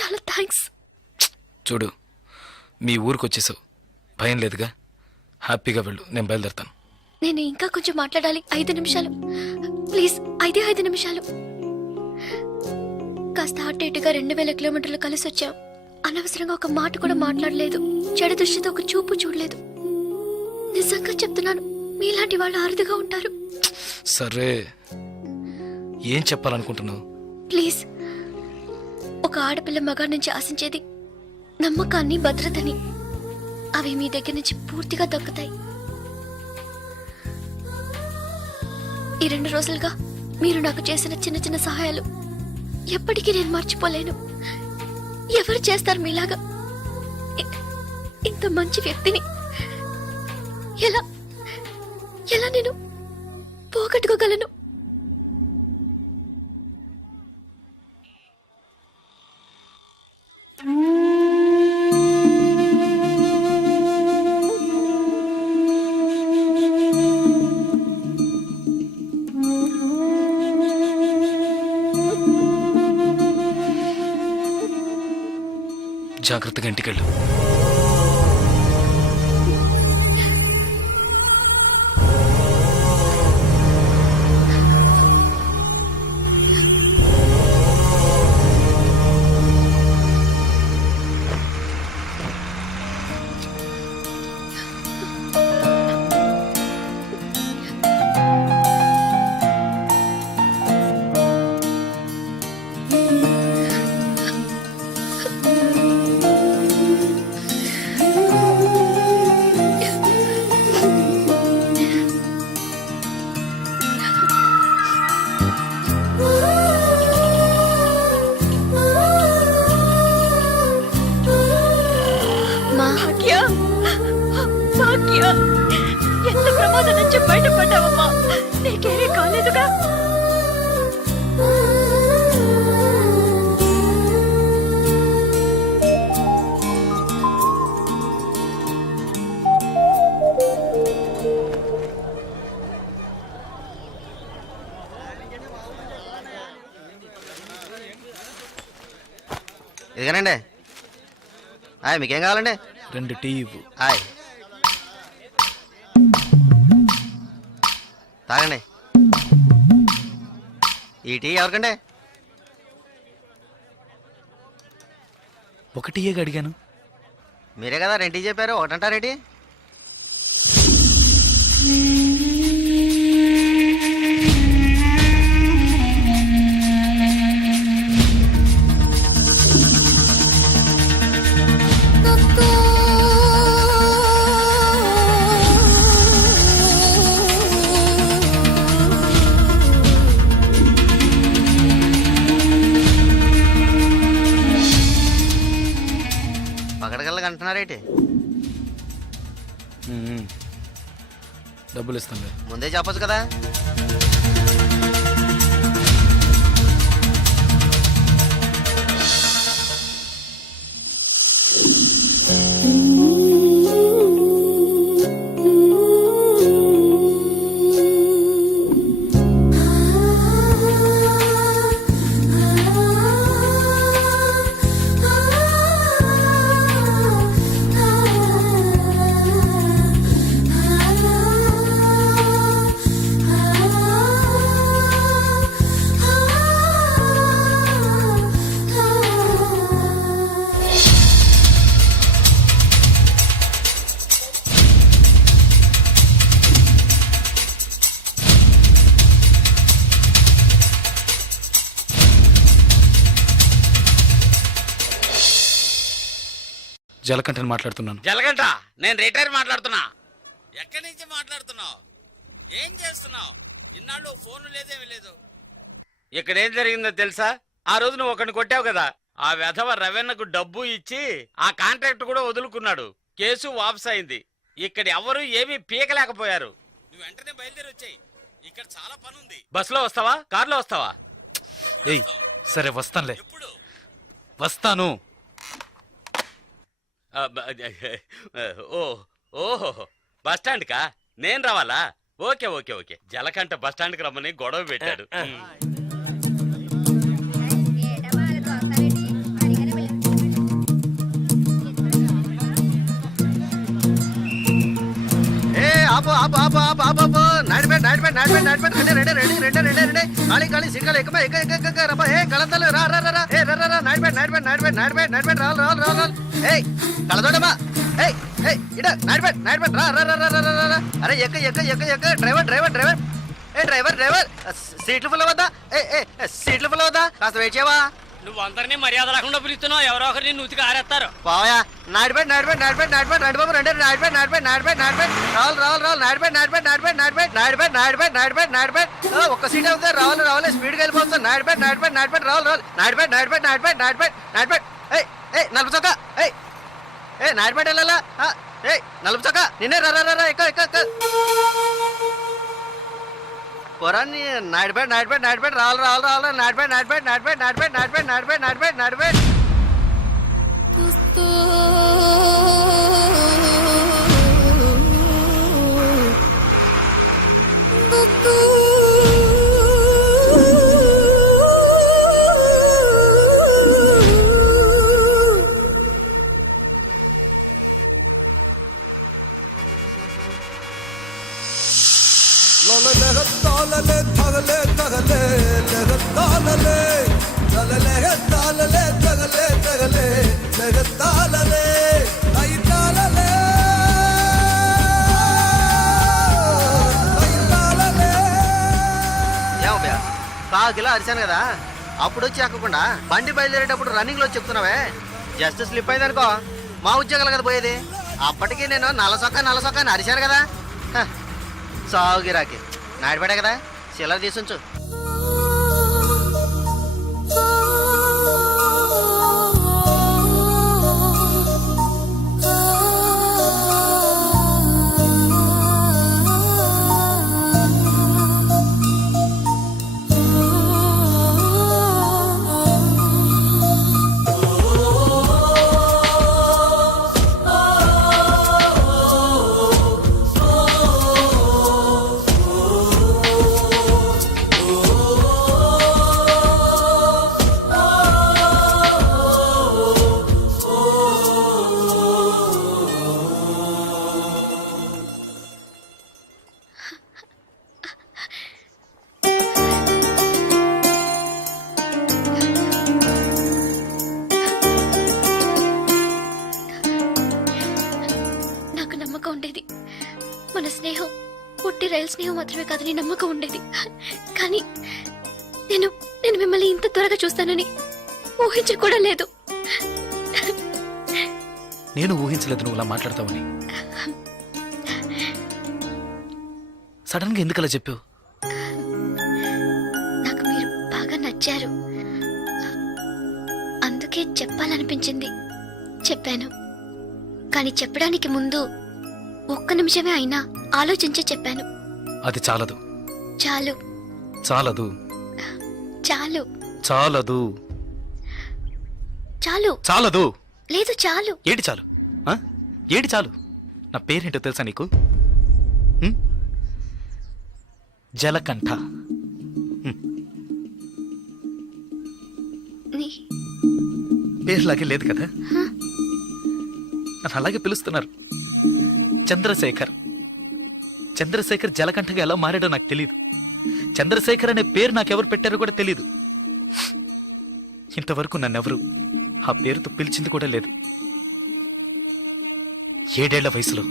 చాలా థ్యాంక్స్. చూడు, మీ ఊరికి వచ్చేసావు, భయం లేదుగా. హ్యాపీగా వెళ్ళు, నేను బయలుదేరుతాను. నేను ఇంకా కొంచెం మాట్లాడాలి. 5 నిమిషాలు ప్లీజ్. 5 నిమిషాలు. కాస్త అటు ఇటుగా 2000 కిలోమీటర్లు కలిసి వచ్చాం. అనవసరంగా ఒక మాట కూడా మాట్లాడలేదు. చెడు దృష్టితో ఒక చూపు చూడలేదు. నిజంగా చెప్తున్నాను, మీలాంటి వాళ్ళు అరుదుగా ఉంటారు. సరే, ఏం చెప్పాలనుకుంటున్నావు? ప్లీజ్. ఒక ఆడపిల్ల మగాడి నుంచి ఆశించేది నమ్మకాన్ని, భద్రతని. అవి మీ దగ్గర నుంచి పూర్తిగా దక్కుతాయి. ఈ 2 రోజులుగా మీరు నాకు చేసిన చిన్న చిన్న సహాయాలు ఎప్పటికీ నేను మర్చిపోలేను. ఎవరు చేస్తారు మీలాగా? ఇంత మంచి వ్యక్తిని ఎలా ఎలా నేను పోగొట్టుకోగలను? జాగ్రత్తగా ఇంటికెళ్ళు. ఎంత ప్రమాదం నుంచి బయటపడ్డావమ్మా? నీకేమీ కాలేదుగా? ఇదిగానండి. మీకేం కావాలండి? 2 టీ ఇవ్వు. తాగండి. ఈ టీ ఎవరికండి? 1 టీయే అడిగాను. మీరే కదా 2 టీ చెప్పారు, ఒకటంటారేటి? పగడగల్లగా అంటున్నారేటి? డబ్బులు ఇస్తానులే. ముందే చెప్పొచ్చు కదా. జలకంఠని మాట్లాడుతున్నాను. జలగంట, నేను రిటైర్ మాట్లాడుతున్నా. ఎక్కడి నుంచి మాట్లాడుతున్నావు? ఏం చేస్తున్నావు? ఇన్నాళ్ళు ఫోన్ లేదేమీ లేదు. ఇక్కడ ఏం జరిగిందో తెలుసా? ఆ రోజు నువ్వు ఒకరిని కొట్టావు కదా, ఆ వెధవ రవెన్నకు డబ్బు ఇచ్చి ఆ కాంట్రాక్ట్ కూడా వదులుకున్నాడు. కేసు వాపస్ అయింది. ఇక్కడ ఎవరు ఏమీ పీకలేకపోయారు. నువ్వు వెంటనే బయలుదేరి వచ్చాయి. ఇక్కడ చాలా పని ఉంది. బస్సులో వస్తావా, కారులో వస్తావా? ఏయ్, సరే వస్తానులే. వస్తాను. ఓహో, బస్టాండ్ కా నేను రావాలా? Okay okay okay. జలకంట బస్టాండ్ కి రమ్మని గొడవ పెట్టాడు. ఆపు ఆపు ఆపు ఆపు ఆపు ఆపు నాడిపేట నాడిపేట నాడిపేట నాడిపేట రెండే రెండే రెండే రెండే రెండే ఖాళీ ఖాళీ సిగ్గాలి ఎక్కువ ఎక్క ఎక్క ఎక్క రబ్బా ఏ కళంతలు రా రా రా ఏ రా రా రా నాడిపేట నాడిపేట నాడిపేట నాడిపేట నాడిపేట రావాలి రావాలి రావాలి ఏయ్ కళదోడమ్మా ఏయ్ ఏయ్ ఇడ నాడిపేట నాడిపేట రా రా రా రా రా రా అరే ఎక్క ఎక్క ఎక్క ఎక్క డ్రైవర్ డ్రైవర్ డ్రైవర్ ఏ డ్రైవర్ డ్రైవర్ సీట్లు ఫుల్ అవుతా ఏ సీట్లు ఫుల్ అవుతా కాస్త వెయిట్ చేయవా నువ్వు అందరినీ మర్యాద లేకుండా పిలుస్తున్నావు ఎవరో ఒకరు నిన్ను ఉతికి ఆరేస్తారు పోయా నాడిపేట నాడిపేట నాడిపేట నాడిపేట నాడిబాబు రెండే నాడిపేట నాడిపేట నాడిపేట నాడిపేట రావాలి రావాలి రావాలి నాడిపేట నాడిపేట నాడిపేట నాడిపేట నాడిపేట నాడిపేట నాడిపేట నాడిపేట ఒక్క సీట్ అవుతుంది రావాలి రావాలి స్పీడ్గా వెళ్ళిపోతుంది నాడిపేట నాడిపేట నాడిపేట రావాలి రావాలి నాడిపేట నాడిపేట నాడిపేట నాడిపేట నాడిపేట ఏయ్ ఏయ్ నలుపు చొక్క ఏయ్ ఏ నాడిపేట వెళ్ళాలా ఏయ్ నలుపు చొక్క నిన్నే రా రా రా ఎక్క ఎక్క ఎక్క పొరాన్ని నాడిపేట నాడిపేట నాడిపేట రావాలి రావాలి రావాలి నాడిపేట నాడిపేట నాడిపేట నాడిపేట నాడిపేట నాడిపేట నాడిపేట నాడిపేట కాకిలా అరిశాను కదా అప్పుడు వచ్చి ఎక్కకుండా బండి బయలుదేరేటప్పుడు రన్నింగ్ లో చెప్తున్నావే జస్ట్ స్లిప్ అయిందనుకో మా ఉద్యోగాలు కదా పోయేది అప్పటికి నేను నల్లసొక్క అని అరిశాను కదా సాగు గిరాకి నాడిపడే కదా చిల్లర తీసుంచు ఉండేది మన స్నేహం పుట్టి రైలు స్నేహం మాత్రమే కాదని నమ్మకం ఉండేది కానీ నేను మిమ్మల్ని ఇంత త్వరగా చూస్తానని ఊహించి కూడా లేదు నేను ఊహించలేదు నువ్వు ఇలా మాట్లాడతావని సడన్ గా ఎందుకలా చెప్పావు నాకు మీరు బాగా నచ్చారు అందుకే చెప్పాలనిపించింది చెప్పాను కానీ చెప్పడానికి ముందు ఒక్క నిమిషమే అయినా ఆలోచించి చెప్పాను అది చాలదు చాలు చాలదు చాలు చాలదు చాలు చాలదు లేదు చాలు ఏటి చాలు ఆ? ఏటి చాలు నా పేరేంటో తెలుసా నీకు జలకంఠ పేరులాగే లేదు కదా నన్ను అలాగే పిలుస్తున్నారు చంద్రశేఖర్ చంద్రశేఖర్ జలకంఠగా ఎలా మారాడో నాకు తెలియదు చంద్రశేఖర్ అనే పేరు నాకెవరు పెట్టారో కూడా తెలియదు ఇంతవరకు నన్నెవరు ఆ పేరుతో పిలిచింది కూడా లేదు 7 ఏళ్ల వయసులో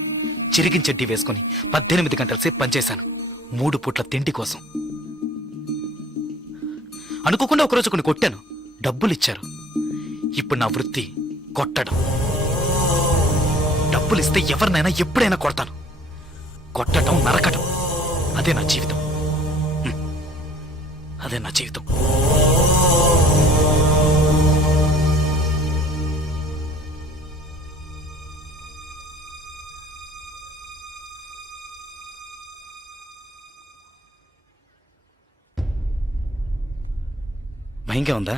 చిరిగిన చెడ్డీ వేసుకుని 18 గంటల సేపు పనిచేశాను 3 పూట్ల తిండి కోసం అనుకోకుండా ఒకరోజు కొన్ని కొట్టాను డబ్బులు ఇచ్చారు ఇప్పుడు నా వృత్తి కొట్టడం డబ్బులు ఇస్తే ఎవరినైనా ఎప్పుడైనా కొడతాను కొట్టడం నరకటం అదే నా జీవితం అదే నా జీవితం భయంగా ఉందా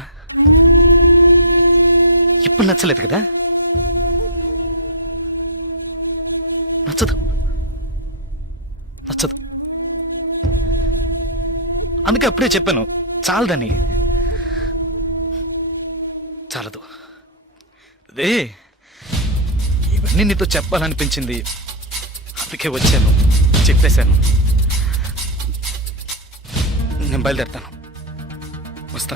ఇప్పుడు నచ్చలేదు కదా నచ్చదు నచ్చదు అందుకే అప్పుడే చెప్పాను చాలదని చాలదు అదే ఇవన్నీ నీతో చెప్పాలనిపించింది అందుకే వచ్చాను చెప్పేశాను. నేను బయలుదేరుతాను. వస్తా.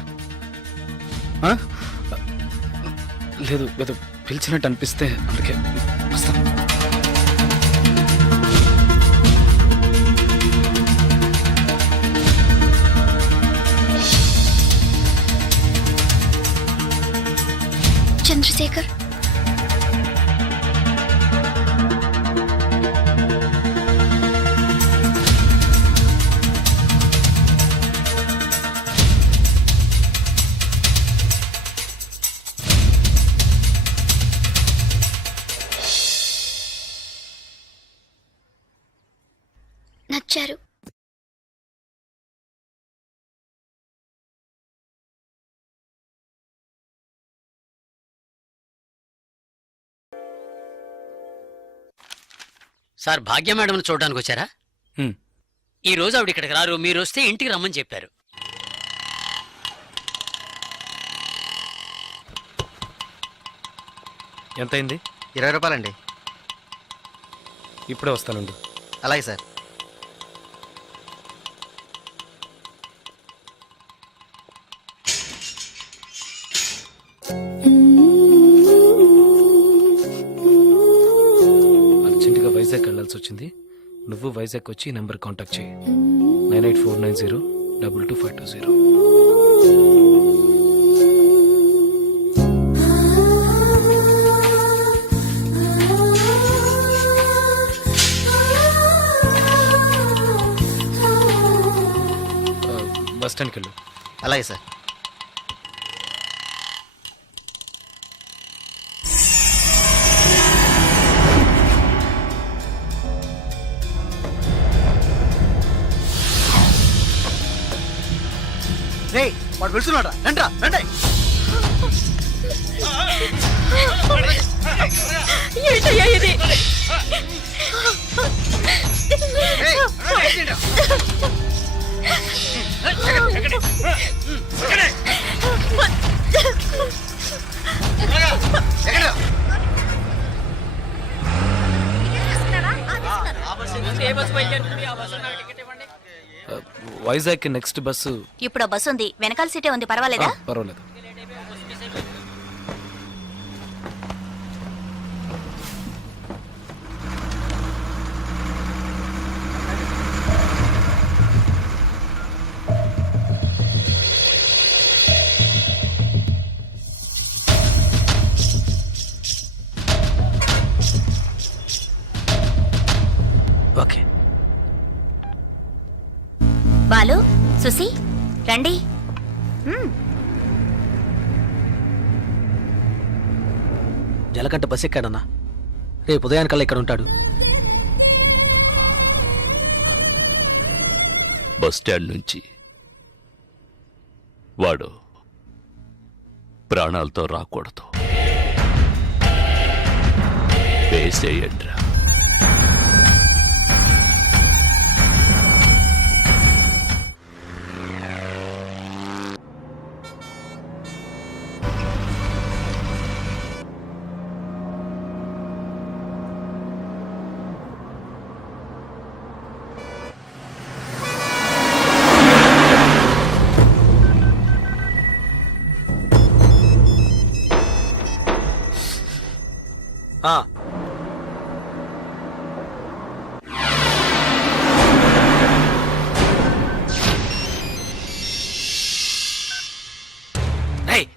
ఆ? లేదు ఏదో పిలిచినట్టు అనిపిస్తే అందుకే వస్తా. చంద్రశేఖర్, నచ్చారు. సార్ భాగ్య మేడం చూడడానికి వచ్చారా? ఈ రోజు ఆవిడ ఇక్కడికి రారు, మీరు వస్తే ఇంటికి రమ్మని చెప్పారు. ఎంతైంది? 20 రూపాయలండి. ఇప్పుడే వస్తానండి. అలాగే సార్. అర్జెంటుగా వైజాగ్ వెళ్ళాల్సి వచ్చింది. నువ్వు వైజాగ్ వచ్చి ఈ నెంబర్ కాంటాక్ట్ చేయి. 9849022520. బస్ స్టాండ్కి వెళ్ళు. అలాగే సార్. రేయ్, వాడు వెళ్తున్నాడు. రండ్రా, రండి. ఏంటయ్యా ఇది? ఏయ్, ఏంటిరా? ఎక్కడ? Vizag next bus. ఇప్పుడు ఆ బస్సు ఉంది, వెనకాల సీటే ఉంది, పర్వాలేదా? పర్వాలేదు. ఓకే. బాలు, సుసి, రండి. జలకంట బస్ ఎక్కాడన్నా. రేపు ఉదయానికల్లా ఇక్కడ ఉంటాడు. బస్ స్టాండ్ నుంచి వాడు ప్రాణాలతో రాకూడదు. వేసేయండ్రా.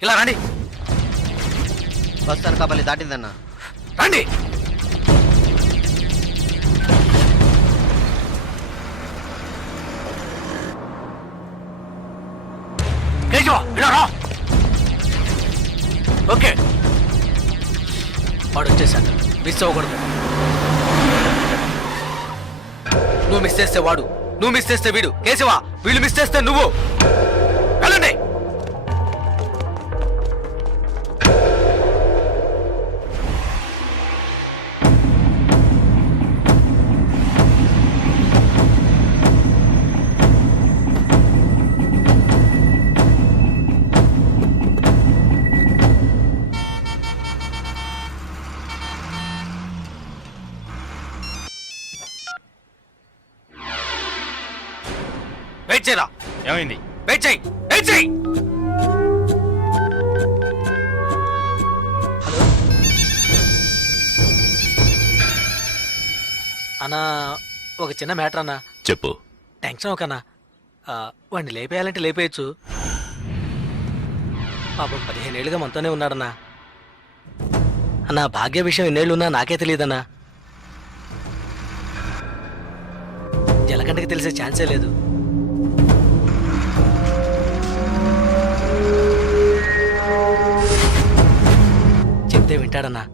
ఇలా రండి. బస్ అనకాపల్లి దాటిందన్నా. రండి. ఓకే, వాడు వచ్చేసాడు. మిస్ అవ్వకూడదు. నువ్వు మిస్ చేస్తే వాడు, నువ్వు మిస్ చేస్తే వీడు. కేశవా, వీళ్ళు మిస్ చేస్తే నువ్వు. వెళ్ళండి. వెయిట్ చేయరా. ఏమైంది? వెయిట్ చేయి, వెయిట్ చేయి. అన్నా ఒక చిన్న మ్యాటర్ అన్నా. చెప్పు. టెన్షన్ ఒకనా, వాడిని లేపేయాలంటే లేపేయచ్చు. పాపం 15 ఏళ్ళుగా మనతోనే ఉన్నాడన్నా. అన్నా భాగ్య విషయం ఎన్నేళ్ళున్నా నాకే తెలియదన్నా. జలకంటకి తెలిసే ఛాన్సే లేదు. చెప్తే వింటాడన్నా.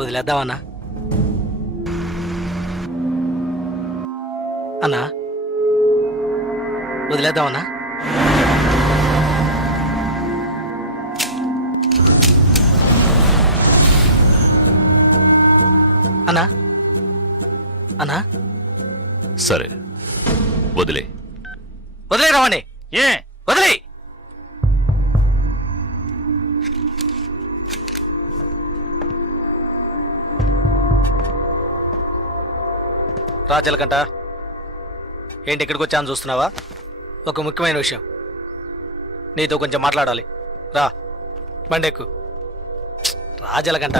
వదిలేద్దామన్నా. అన్నా వదిలేద్దామన్నా. అన్నా అన్నా సరే వదిలే. వదిలే రావండి. ఏ వదిలే. రాజలకంట ఏంటి ఇక్కడికి వచ్చాను చూస్తున్నావా? ఒక ముఖ్యమైన విషయం నీతో కొంచెం మాట్లాడాలి. రా బండెక్కు. రాజలకంట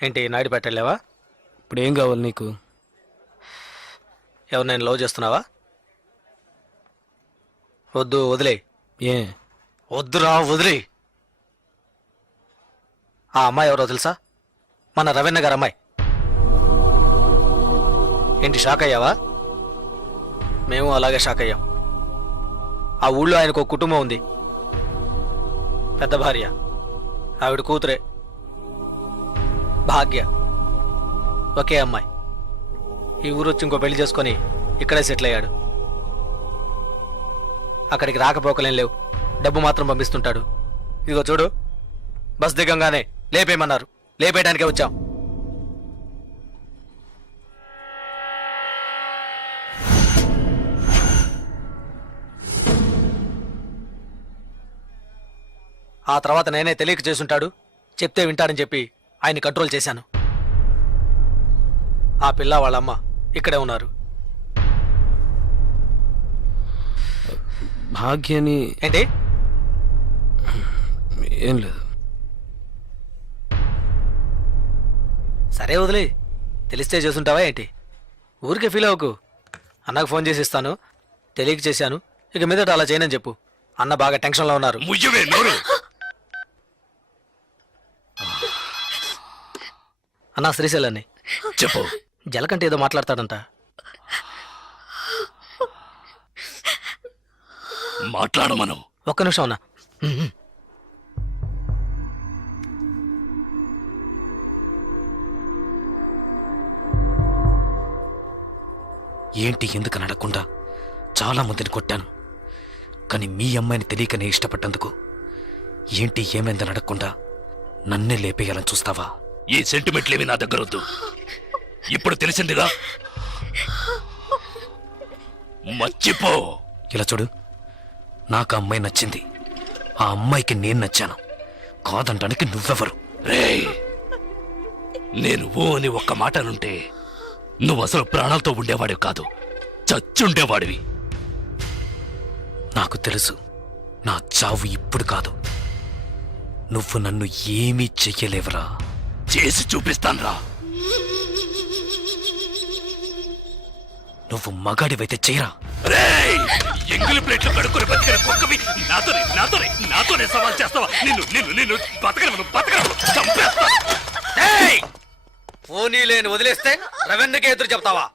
ఏంటి నాయుడు పెట్టలేవా? ఇప్పుడు ఏం కావాలి నీకు? ఎవరు నేను లవ్ చేస్తున్నావా? వద్దు వదిలే. ఏ వద్దురా వదిలే. ఆ అమ్మాయి ఎవరో తెలుసా? మన రవీణ గారు అమ్మాయి. ఏంటి షాక్ అయ్యావా? మేము అలాగే షాక్ అయ్యాం. ఆ ఊళ్ళో ఆయనకు ఒక కుటుంబం ఉంది. పెద్ద భార్య, ఆవిడ కూతురే భాగ్య, ఒకే అమ్మాయి. ఈ ఊరు వచ్చి ఇంకో పెళ్లి చేసుకొని ఇక్కడే సెటిల్ అయ్యాడు. అక్కడికి రాకపోకలేం లేవు, డబ్బు మాత్రం పంపిస్తుంటాడు. ఇదిగో చూడు, బస్ దిగంగానే లేపేయమన్నారు. లేపేయడానికే వచ్చాం. ఆ తర్వాత నేనే తెలియక చేసుంటాడు, చెప్తే వింటాడని చెప్పి ఆయన్ని కంట్రోల్ చేశాను. ఆ పిల్ల వాళ్ళమ్మ ఇక్కడే ఉన్నారు. భాగ్యని ఏంటి? ఏం లేదు. సరే వదిలే. తెలిస్తే చేసుంటావా ఏంటి? ఊరికే ఫీల్ అవ్వకు. అన్నకు ఫోన్ చేసి ఇస్తాను, తెలియక చేశాను, ఇక మీదట అలా చేయనని చెప్పు. అన్న బాగా టెన్షన్లో ఉన్నారు. ముయ్యవే నోరు. అన్నా శ్రీశైలాన్ని చెప్పు. జలకంటే ఏదో మాట్లాడతాడంట. మాట్లాడమను. ఒక్క నిమిషం అన్నా. ఏంటి ఎందుకు అడగకుండా చాలా మందిని కొట్టాను, కానీ మీ అమ్మాయిని తెలియకనే ఇష్టపడ్డందుకు ఏంటి ఏమైందని అడగకుండా నన్నే లేపేయాలని చూస్తావా? ఈ సెంటిమెంట్లేవి నా దగ్గర వద్దు. ఇప్పుడు తెలిసిందిగా, మర్చిపో. ఇలా చూడు, నాకు ఆ అమ్మాయి నచ్చింది, ఆ అమ్మాయికి నేను నచ్చాను. కాదంటానికి నువ్వెవరు? రేయ్, నేను ఓ అని ఒక్క మాట అనుంటే నువ్వు అసలు ప్రాణాలతో ఉండేవాడివి కాదు, చచ్చుండేవాడివి. నాకు తెలుసు, నా చావు ఇప్పుడు కాదు. నువ్వు నన్ను ఏమీ చెయ్యలేవరా. చేసి చూపిస్తాన్రా. నువ్వు మగాడివైతే చేయరా. రేయ్, ఎంగిలి ప్లేట్లు కడుక్కుని బతికిన కుక్కవి నాతోనే సవాల్ చేస్తావా? నిన్ను బతకను చంపేస్తా. పోనీ లేని వదిలేస్తే రవెన్నకే ఎదురు చెప్తావా?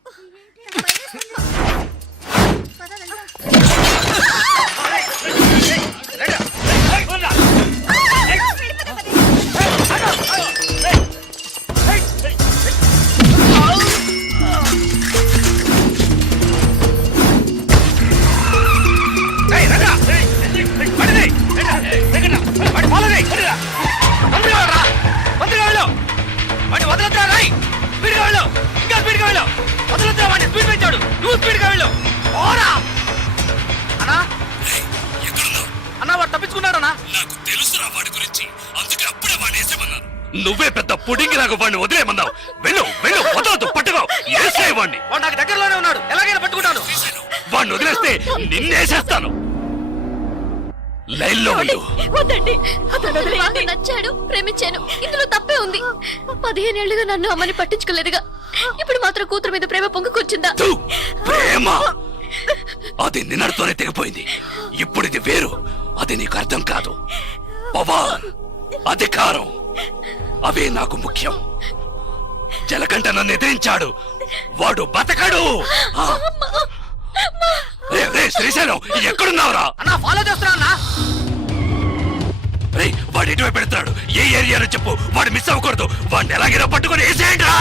అన్నా వాడు తప్పించుకున్నాడన్నా. నాకు తెలుసు తెలుసురా వాడి గురించి, అందుకే అప్పుడే వాడిని వేసేమన్నాను. నువ్వే పెద్ద పుడింగి నాకు వాడిని వదిలేయమన్నావు. వెళ్ళు వెళ్ళు, వదలదు, పట్టుకో, వేసే వాడిని. వాడు నాకు దగ్గరలోనే ఉన్నాడు, ఎలాగైనా పట్టుకుంటాను. వాడిని వదిలేస్తే నిన్నేసేస్తాను. లైన్లో ఉండు. వద్దండి, అతను బాగా నచ్చాడు, ప్రేమించాను, ఇందులో తప్పే ఉంది. 15 ఏళ్లుగా నన్ను అమ్మని పట్టించుకోలేదుగా, ఇప్పుడు మాత్రం కూతురు మీద ప్రేమ పొంగుకొచ్చిందా? థు, ప్రేమ అది నిన్నటితోనే తెగిపోయింది. ఇప్పుడు ఇది వేరు, అది నీకు అర్థం కాదు. పవర్, అధికారం అవే నాకు ముఖ్యం. జలకంట నన్ను ఎదిరించాడు, వాడు బతకడు. శ్రీశైలం ఎక్కడున్నావురా? అన్నా ఫాలో చేస్తున్నా. రే, వాడు ఎటువైపు పెడతాడు, ఏ ఏరియాలో చెప్పు, వాడు మిస్ అవ్వకూడదు. వాడిని ఎలాగైనా పట్టుకొని వేసేయండి రా.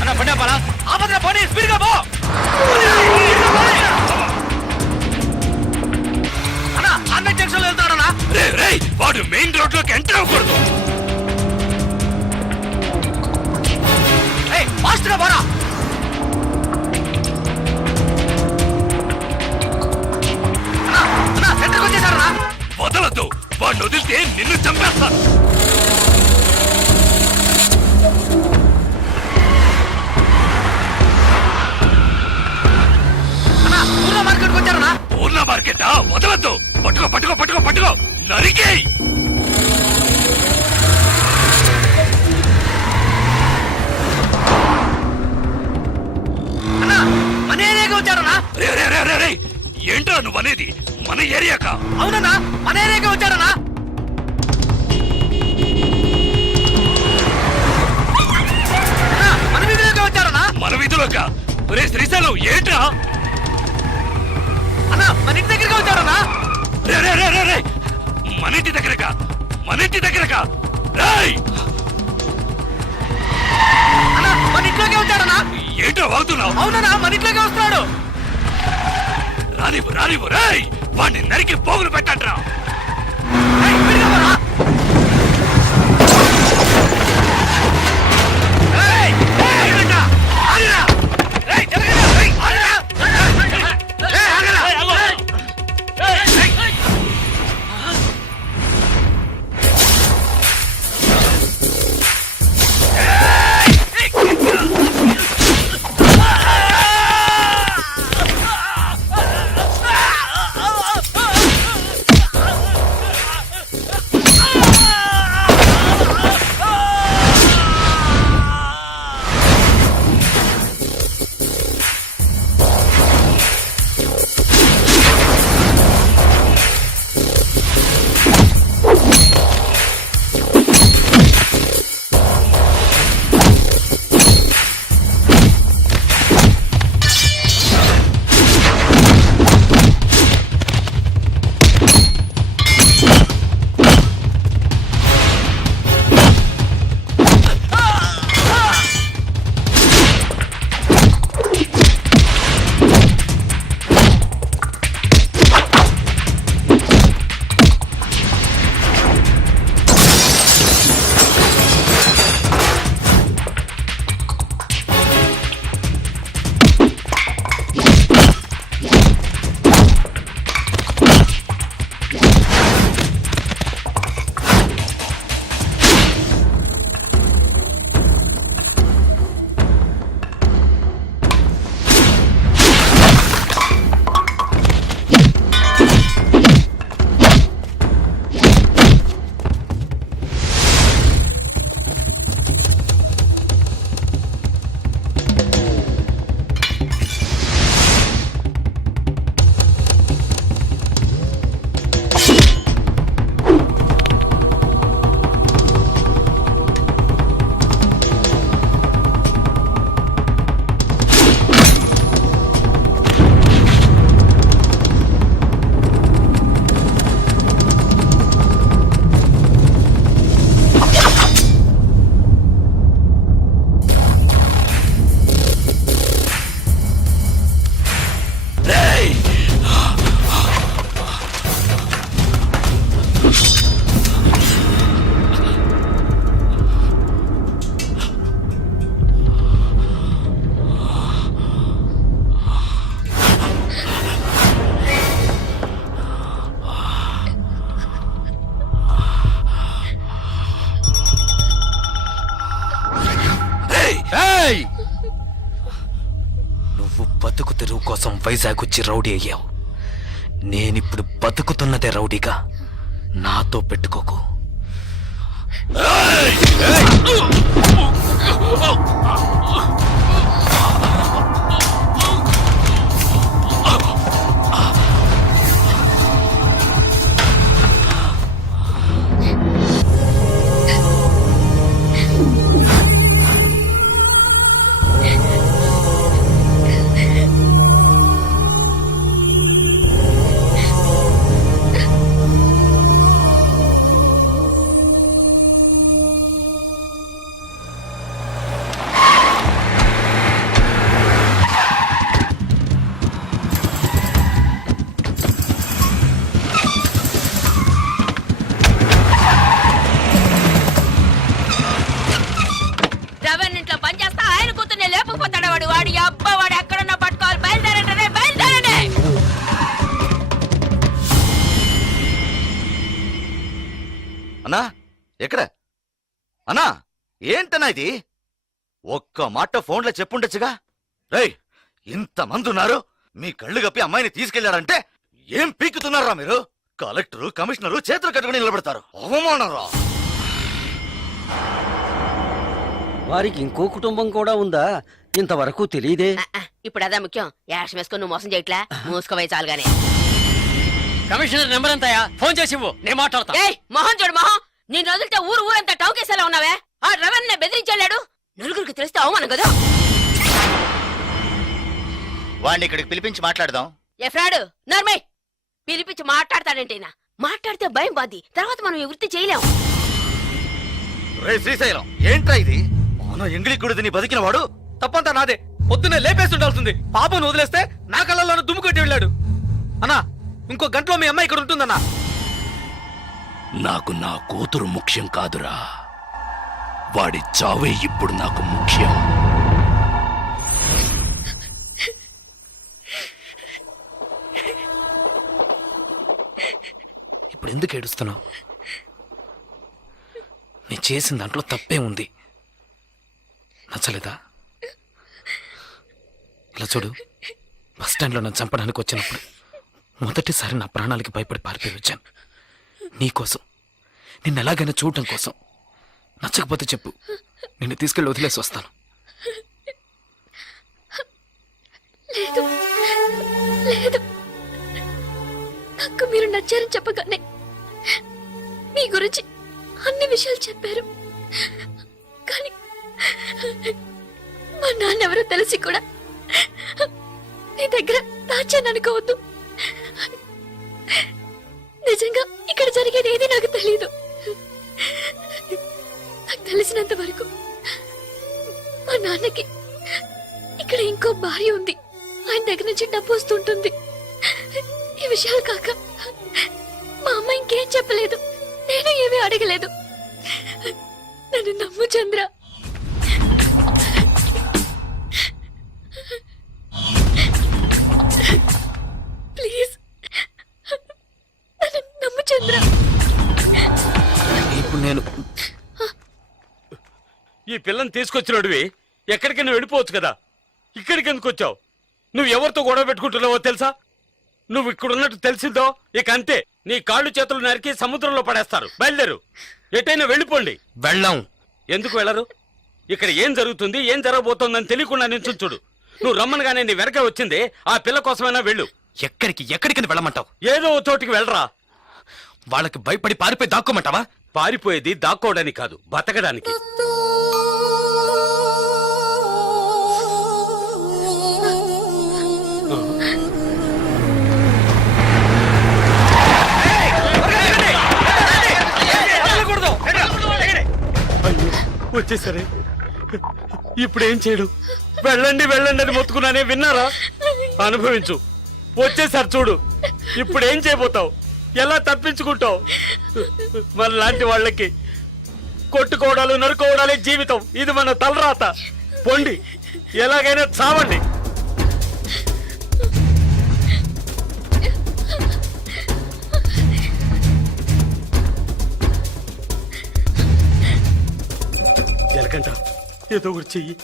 అన్నా పడ్డా పడా, ఆపదన పోనీ, స్పీడ్ గా పో. అన్నా అన్న జంక్షన్ లో వెళ్తాడన్నా. రే, వాడు మెయిన్ రోడ్ లోకి ఎంటర్ అవ్వకూడదు. ఫాస్ట్ గా పోరా. సెంటర్కి వచ్చేసారా? వదలద్దు, వాడిని వదిలితే నిన్ను చంపేస్తాను. పూర్ణ మార్కెట్కి వచ్చారా? పూర్ణ మార్కెట్ వదలద్దు, పట్టుకో పట్టుకో పట్టుకో పట్టుకో, నరికేయ్. మన ఏరియాకి వచ్చారా? రే, ఏంట్రా నువ్వు అనేది? మన ఏరియాకా? అవునన్నా, మన ఏరియాకి వచ్చారన్నా. మన వీధిలోకి వచ్చారన్నా. మన వీధిలోకా? రే శ్రీశైలం, ఏంట్రా? అన్నా మన ఇంటి దగ్గరికి వచ్చారన్నా. రే, మన ఇంటి దగ్గరకా? మన ఇంటి దగ్గరకా? రేయ్, అన్నా మన ఇంట్లోకి వచ్చారన్నా. ఏంట్రా వాగుతున్నావు? అవునన్నా, మన ఇంట్లోకి వస్తున్నాడు. రానివ్వు, రేయ్, వాడిని నరికి పోగులు పెట్టండ్రా. నువ్వు బతుకు తెరువు కోసం వైజాగ్ వచ్చి రౌడీ అయ్యావు. నేనిప్పుడు బతుకుతున్నదే రౌడీగా. నాతో పెట్టుకోకు. రవన్ ఇంట్లో పని చేస్తా ఆయన కూతుర్ని లేపుకుపోతాడు వాడు. వాడి అబ్బా వాడు ఎక్కడన్నా పట్టుకోవాలి. బయలుదేరంటే బయలుదేరండి. అన్నా ఎక్కడ అన్నా? ఏంటన్నా ఇది? ఒక్క మాట ఫోన్లో చెప్పుండొచ్చుగా. రేయ్, ఇంతమంది ఉన్నారు, మీ కళ్ళు కప్పి అమ్మాయిని తీసుకెళ్లాడంటే ఏం పీకుతున్నారా మీరు? కలెక్టరు కమిషనరు చేతులు కట్టుకుని నిలబడతారు. అవమానరా. వారికి ఇంకో కుటుంబం కూడా ఉందా? ఇంతవరకు తెలియదే. ఇప్పుడు అదే ముఖ్యం. యాక్షన్ వేసుకొని నువ్వు మోసం చేయట్లా. మూసుకోవే చాలుగానే. కమిషనర్ నెంబర్ ఎంతయా? ఫోన్ చేసి ఇవ్వు, నేను మాట్లాడతా. ఏయ్ మొహం చూడు మొహం. నేను వదిలితే ఊరంతా టౌకేసేలా ఉన్నావే. ఆ రవన్ బెదిరించాడు. నలుగురికి తెలిస్తే అవమానం కదా. వాడిని ఇక్కడికి పిలిపించి మాట్లాడదాం. ఏ ఫ్రాడు నర్మయ్, పిలిపించి మాట్లాడతాడంటేనా? మాట్లాడితే భయం బాది. తర్వాత మనం ఈ వృత్తి చేయలేం. రే శ్రీశైలం, ఏంట్రా ఇది? మన ఎంగిలి కుడిదిని బతికిన వాడు తప్పంతా నాదే. పొద్దున్నే లేపేసి ఉండాల్సింది. పాపను వదిలేస్తే నా కళ్ళల్లోనూ దుమ్ము కొట్టి వెళ్ళాడు. అన్నా, ఇంకో గంటలో మీ అమ్మాయి ఇక్కడ ఉంటుందన్నా. నాకు నా కూతురు ముఖ్యం కాదురా, వాడి చావే ఇప్పుడు నాకు ముఖ్యం. ఇప్పుడు ఎందుకు ఏడుస్తున్నావు? నేను చేసిన దాంట్లో తప్పే ఉంది. నచ్చలేదా? ఇలా చూడు, బస్ స్టాండ్లో నన్ను చంపడానికి వచ్చినప్పుడు మొదటిసారి నా ప్రాణాలకి భయపడి పారిపోయి వచ్చాను. నీకోసం, నిన్ను ఎలాగైనా చూడటం కోసం. నచ్చకపోతే చెప్పు, నిన్ను తీసుకెళ్ళి వదిలేసి వస్తాను. లేదు లేదు, నాకు మీరు నచ్చారని చెప్పగానే మీ గురించి అన్ని విషయాలు చెప్పారు. కానీ మా నాన్నెవరో తెలిసి కూడా నీ దగ్గర దాచాను అనుకోవద్దు. నిజంగా ఇక్కడ జరిగేది ఏది నాకు తెలీదు. నాకు తెలిసినంత వరకు మా నాన్నకి ఇక్కడ ఇంకో భార్య ఉంది. ఆయన దగ్గర నుంచి డబ్బు వస్తుంటుంది. ఈ విషయాలు కాక మా అమ్మ ఇంకేం చెప్పలేదు. నేను ఏమీ అడగలేదు. నన్ను నమ్ము చంద్ర. ప్లీజ్ నన్ను నమ్ము చంద్ర. ఇప్పుడు నేను ఈ పిల్లని తీసుకొచ్చినోడివి ఎక్కడికి నువ్వు వెళ్ళిపోవచ్చు కదా. ఇక్కడికి ఎందుకు వచ్చావు? నువ్వు ఎవరితో గొడవ పెట్టుకుంటున్నావో తెలుసా? నువ్వు ఇక్కడున్నట్టు తెలిసిందో ఇక అంతే, నీ కాళ్ళు చేతులు నరికి సముద్రంలో పడేస్తారు. బయలుదేరు, ఎటైనా వెళ్ళిపోండి. వెళ్ళాం. ఎందుకు వెళ్ళరు? ఇక్కడ ఏం జరుగుతుంది, ఏం జరగబోతోందని తెలియకుండా నించుంచుడు. నువ్వు రమ్మనగానే నీ వెనక వచ్చింది ఆ పిల్ల కోసమైనా వెళ్ళు. ఎక్కడికి వెళ్ళమంటావు? ఏదో ఓ చోటికి వెళ్ళరా. వాళ్ళకి భయపడి పారిపోయి దాక్కోమంటావా? పారిపోయేది దాక్కోవడానికి కాదు, బతకడానికి. వచ్చేసరే, ఇప్పుడు ఏం చేయడు? వెళ్ళండి వెళ్ళండి అని మొత్తుకున్నానే, విన్నారా? అనుభవించు. వచ్చేసారి చూడు, ఇప్పుడు ఏం చేయబోతావు? ఎలా తప్పించుకుంటావు? మన లాంటి వాళ్ళకి కొట్టుకోవడాలు నరుకోవడాలే జీవితం. ఇది మన తలరాత. పొండి, ఎలాగైనా చావండి. జలకంట, ఏదో ఒకటి చెయ్యి.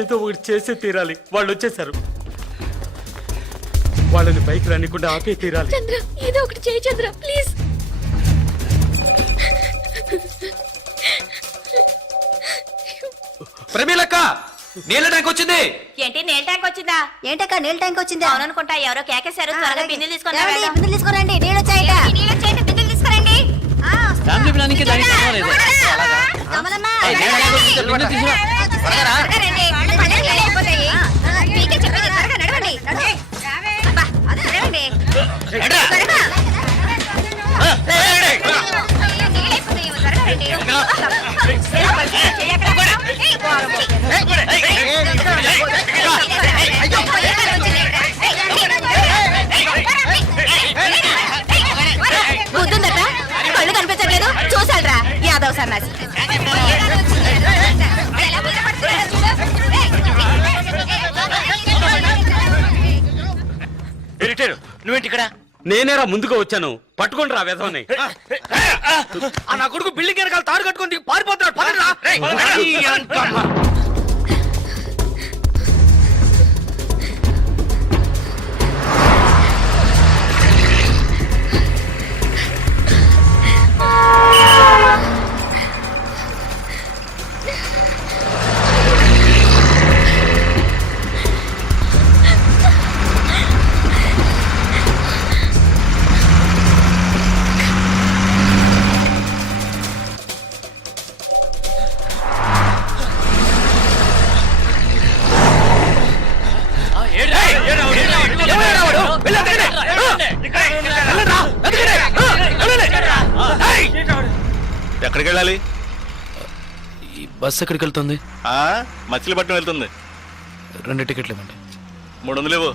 ఏదో ఒకటి చేసే తీరాలి. వాళ్ళు వచ్చేసారు. వాళ్ళని పైకి రానికుండా ఆపే తీరాలి. చంద్ర ఏదో ఒకటి చేయి చంద్ర ప్లీజ్. ప్రమీలక్క నీళ్ళ ట్యాంక్ వచ్చింది. ఏంటి నీళ్ళ ట్యాంక్ వచ్చిందా? ఏంటక్క నీళ్ళ ట్యాంక్ వచ్చిందా? అవుననుకుంటా, ఎవరో కేకేశారు. త్వరగా బిందెలు తీసుకొని బిందులు తీసుకురండి, నీళ్ళు వచ్చాయట. బిందెలు తీసుకురండి. ఫ్యామిలీ ప్లానింగ్ దానికి సంబంధం లేదు. కమలమ్మా, బిందె తీసుకురా. త్వరగా రండి. పన్నెండు నీళ్ళు అయిపోతాయి. మీకే చెప్పేది, త్వరగా నడవండి. అబ్బా, నడవండి. త్వరగా. నీళ్ళు అయిపోతాయి, త్వరగా రండి. చెయ్యి అక్కడ. బుద్ధుందట, కళ్ళు కనిపించట్లేదు. చూసాడ్రా యాదవ్ సన్నాసి. నువ్వేంటి ఇక్కడ? నేనేరా ముందుగా వచ్చాను. పట్టుకోండి రా వెధవని. నా కొడుకు బిల్డింగ్ వెనకాల తాడు కట్టుకొని పారిపోతున్నాడు. పదండ్రా. ఎక్కడికి వెళ్ళాలి? ఈ బస్ ఎక్కడికి వెళ్తుంది? మచిలీపట్నం వెళ్తుంది. 2 టికెట్లు ఇవ్వండి. 300 ఇవ్వు.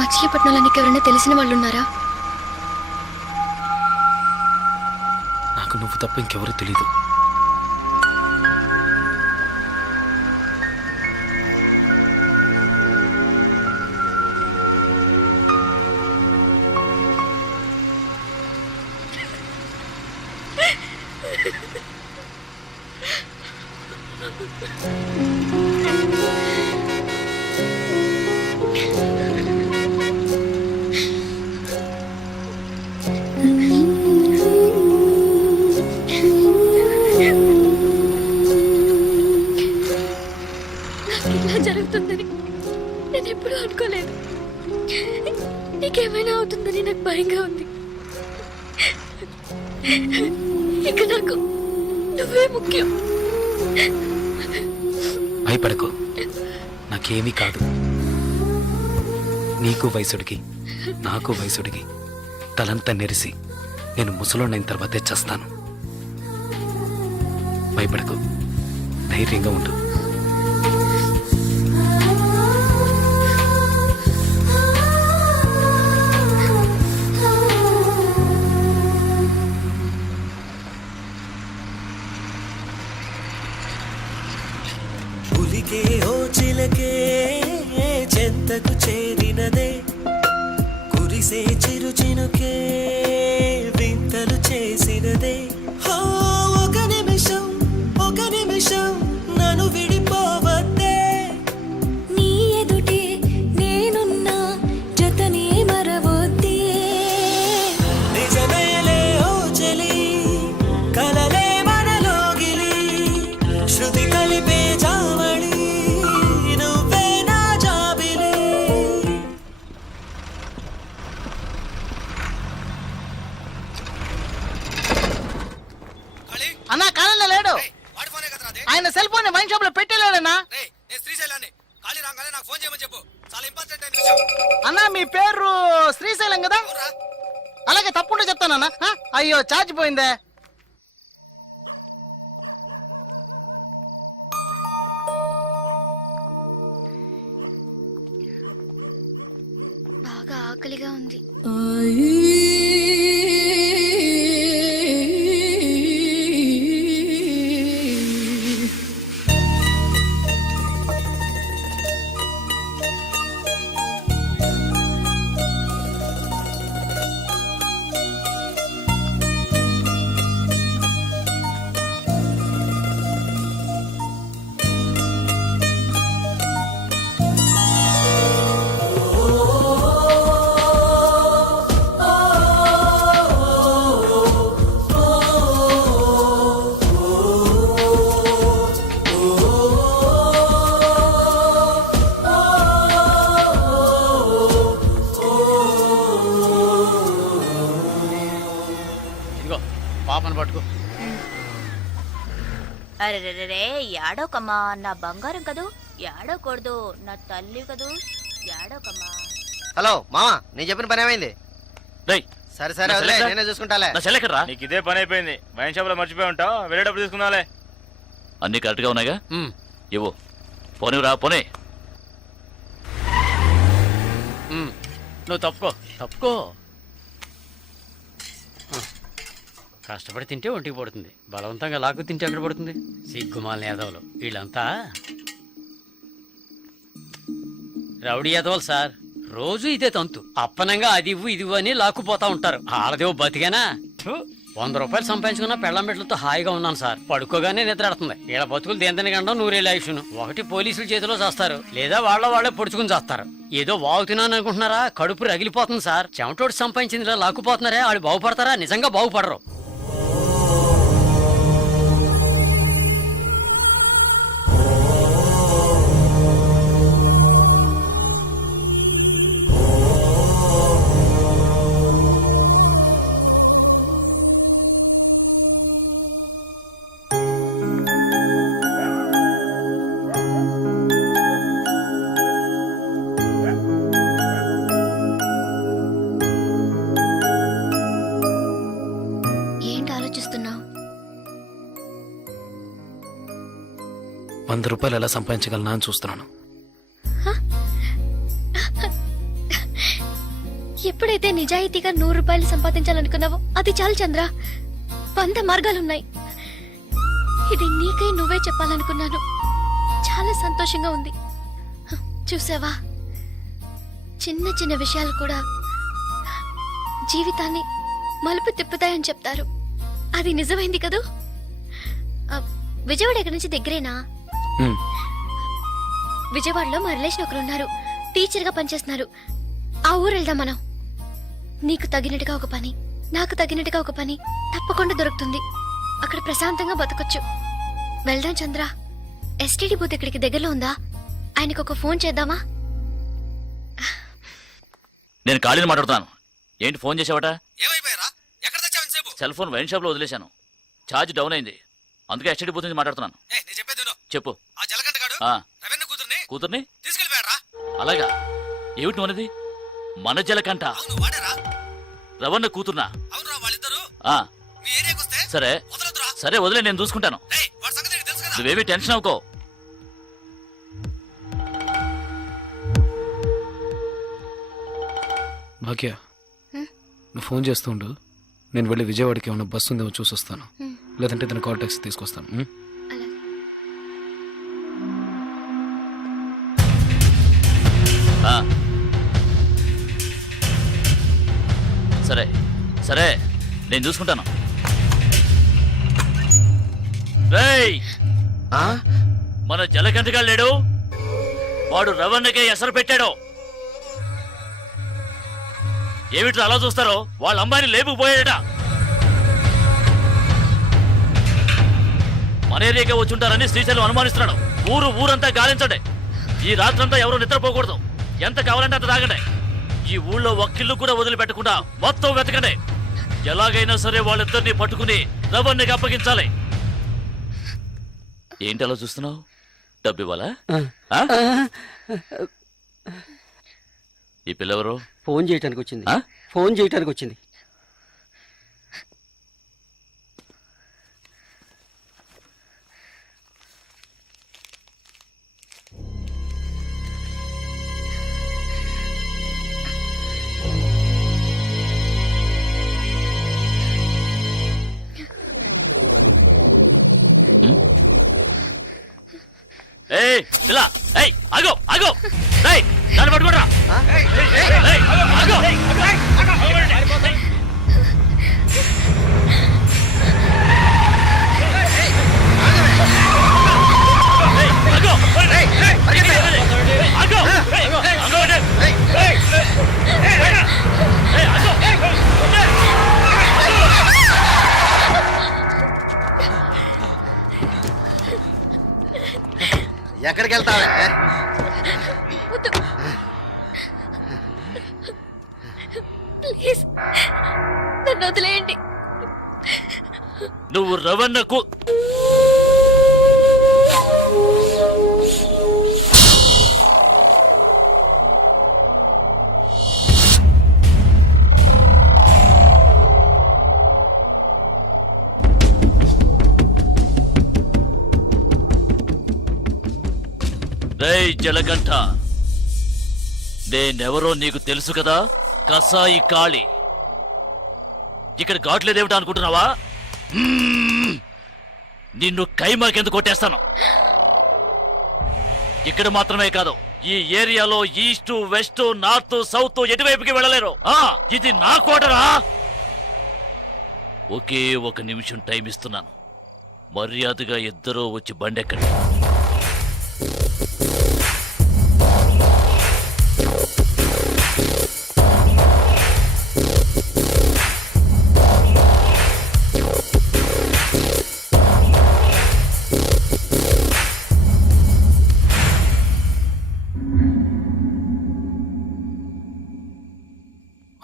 మచిలీపట్నంలో నీకు ఎవరైనా తెలిసిన వాళ్ళు ఉన్నారా? నాకు నువ్వు తప్ప ఇంకెవరూ తెలీదు. ఇలా జరుగుతుందని నేను ఎప్పుడూ అనుకోలేదు. నీకేమైనా అవుతుందని నాకు భయంగా ఉంది. ఇక నాకు నువ్వే ముఖ్యం. భయపడకు, నాకేమీ కాదు. నీకు వయసుడికి నాకు వయసుడికి తలంతా నెరిసి నేను ముసలోనైన తర్వాతే చేస్తాను. భయపడకు, ధైర్యంగా ఉండు. పులికే ఓ చిలకే చెంతకు చేరినదే, కురిసే చిరు చినుకే వింతలు చేసినదే. ఒక నిమిషం నన్ను విడిపోవద్దే. నీ ఎదుటే నేనున్నా జతనే మరవొద్దే. నిజమేలే ఓ చెలి, కలలే మనలోగిలి, శృతి కలిపే జావళి, నువ్వే నా జాబిలి. అన్నా కాలంలో లేడు. ఆయన సెల్ ఫోన్ వైన్ షాప్ లో పెట్టలేడన్నా. అన్నా మీ పేరు శ్రీశైలం కదా? అలాగే తప్పుంటే చెప్తానన్నా. అయ్యో ఛార్జ్ పోయిందే. బాగా ఆకలిగా ఉంది. ఇదిగో పాపను పట్టుకో. అరే యాడోకమ్మా, నా బంగారం కదూ, యాడోకూడదు, నా తల్లి కదూ, యాడోకమ్మా. హలో మామా, నేను చెప్పిన పని ఏమైంది? రేయ్, సరే సరే నా వదిలే, సెలెక్టర్? నేనే చూసుకుంటాలే. నా చెల్లెక్కడ్రా? నీకు ఇదే పని అయిపోయింది. వైన్ షాప్ లో మర్చిపోయి ఉంటావు, వెళ్ళేటప్పుడు తీసుకుందాలే. అన్ని కరెక్ట్గా ఉన్నాయిగా? ఇవ్వు. పోనిరా పోనీ. నువ్వు తప్పుకో తప్పుకో. కష్టపడి తింటే ఒంటికి పడుతుంది, బలవంతంగా లాక్కు తింటే ఎక్కడ పడుతుంది? సిగ్గుమాల యాదవులు వీళ్ళంతా రౌడీ యాదవులు సార్. రోజు ఇదే తంతు, అప్పనంగా అది ఇవ్వు ఇది ఇవ్వు అని లాక్కుపోతా ఉంటారు. ఆడదేవు బతికేనా? 100 రూపాయలు సంపాదించుకున్న పెళ్ళం బిడ్డలతో హాయిగా ఉన్నాను సార్. పడుకోగానే నిద్ర ఆడుతుంది. వీళ్ళ బతుకులు దేంతని గండం 100 ఆయుష్ను. ఒకటి పోలీసుల చేతిలో చేస్తారు, లేదా వాళ్ళే పొడుచుకుని చేస్తారు. ఏదో వాగుతున్నాను అనుకుంటున్నారా? కడుపు రగిలిపోతుంది సార్. చెమటోడు సంపాదించిందిలా లాక్కుపోతున్నారే, ఆడు బాగుపడతారా? నిజంగా బాగుపడరు. ఏంటి ఆలోచిస్తున్నావు? 100 రూపాయలు ఎలా సంపాదించగలనా అని చూస్తున్నాను. ఎప్పుడైతే నిజాయితీగా 100 రూపాయలు సంపాదించాలనుకున్నావో అది చాలు చంద్ర. 100 మార్గాలున్నాయి. ఇది నీకై నువ్వే చెప్పాలనుకున్నాను. చాలా సంతోషంగా ఉంది. చూసావా, చిన్న చిన్న విషయాలు కూడా జీవితాన్ని మలుపు తిప్పుతాయని చెప్తారు. అది నిజమైంది కదూ. విజయవాడ ఎక్కడి నుంచి దగ్గరేనా? ఉమ్, విజయవాడలో మా రిలేషన్ ఒకరు ఉన్నారు, టీచర్ గా పనిచేస్తున్నారు. ఆ ఊరు వెళ్దాం మనం. నీకు తగినట్టుగా ఒక పని, నాకు తగినట్టుగా ఒక పని తప్పకుండా దొరుకుతుంది. అక్కడ ప్రశాంతంగా బతకొచ్చు. వెళ్దాం చంద్ర. ఎస్టీడీ బూత్ ఇక్కడికి దగ్గరలో ఉందా? ఆయనకు ఒక ఫోన్ చేద్దామా? నేను ఖాళీని మాట్లాడుతాను. ఏంటి ఫోన్ చేసావట? ఏమైపోయారా? ఎక్కడ తెచ్చావు ఇంతసేపు? సెల్ ఫోన్ వైన్ షాప్ లో వదిలేశాను. ఛార్జ్ డౌన్ అయింది, అందుకే ఎస్టీడీ బూత్ నుంచి మాట్లాడుతున్నాను. నేను చెప్పేది విను. చెప్పు. ఆ జలగంటగాడు ఆ, రవీంద్ర కూతుర్ని తీసుకెళ్ళిపోయారా? అలాగా? ఏమిటి నువ్వన్నది? మన జలకంట అవును వాడేరా. రవణ కూతుర్నా? అవునురా, వాళ్ళిద్దరు ఆ, మీ ఏరియాకి వస్తే సరే వదలొద్దురా. సరే వదిలే, నేను చూసుకుంటాను. ఏయ్, వాడి సంగతి నీకు తెలుసు కదా. నువ్వేమీ టెన్షన్ అవ్వకో. భాగ్య, నువ్వు ఫోన్ చేస్తూ ఉండు. నేను వెళ్ళి విజయవాడకి ఏమన్నా బస్సు ఉందేమో చూసి వస్తాను. లేదంటే తన కాల్ టాక్సీ తీసుకొస్తాను. ఆ, సరే సరే, నేను చూసుకుంటాను. రేయ్, మన జలకంటగా లేడు, వాడు రవణకే ఎసరు పెట్టాడు. ఏమిట్రా అలా చూస్తారో? వాళ్ళ అమ్మాయిని లేపుకుపోయాడట. మన ఏరియాకే వచ్చుంటారని శ్రీశైలం అనుమానిస్తున్నాడు. ఊరంతా గాలించండి. ఈ రాత్రంతా ఎవరు నిద్రపోకూడదు. ఎంత కావాలంటే అంత తాగండి. ఈ ఊళ్ళో ఒక్కిల్లు కూడా వదిలిపెట్టకుండా మొత్తం వెతకండి. ఎలాగైనా సరే వాళ్ళిద్దరిని పట్టుకుని రవణ్ణికి అప్పగించాలి. ఏంటి అలా చూస్తున్నావు? డబ్బు ఇవ్వాలా? ఈ పిల్లెవరు? ఫోన్ చేయటానికి వచ్చింది. ఫోన్ చేయటానికి వచ్చింది. ఇలా ఏయ్ ఆగో ఆగో రేయ్ దాన్ని పట్టుకోరా ఆగో ఎక్కడికి వెళ్తావే? ప్లీజ్ నన్ను వదిలేయండి. నువ్వు రవణకు రేయ్ జలగంట, నేనెవరో నీకు తెలుసు కదా? కసాయి కాళి. ఇక్కడ ఘాట్లేదేమిటా అనుకుంటున్నావా? నిన్ను కైమాకెందుకు కొట్టేస్తాను. ఇక్కడ మాత్రమే కాదు, ఈ ఏరియాలో ఈస్ట్ వెస్ట్ నార్త్ సౌత్ ఎటువైపుకి వెళ్ళలేరు. ఇది నా కోటరా. ఒకే 1 నిమిషం టైం ఇస్తున్నాను. మర్యాదగా ఇద్దరూ వచ్చి బండెక్కండి.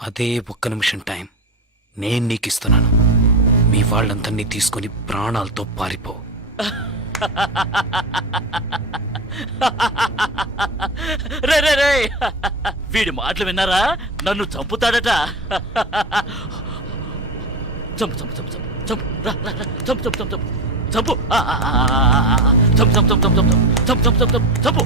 అదే 1 నిమిషం టైం నేను నీకు ఇస్తున్నాను. మీ వాళ్ళందరినీ తీసుకొని ప్రాణాలతో పారిపో. రే రే రే, వీడి మాటలు విన్నారా? నన్ను చంపుతాడట. చంపు చంపు చంపు చంపు చంపు రా, రా, రా. చంపు చంపు చంపు చంపు చంపు చంపు చంపు చంపు చంపు చంపు చంపు చంపు చంపు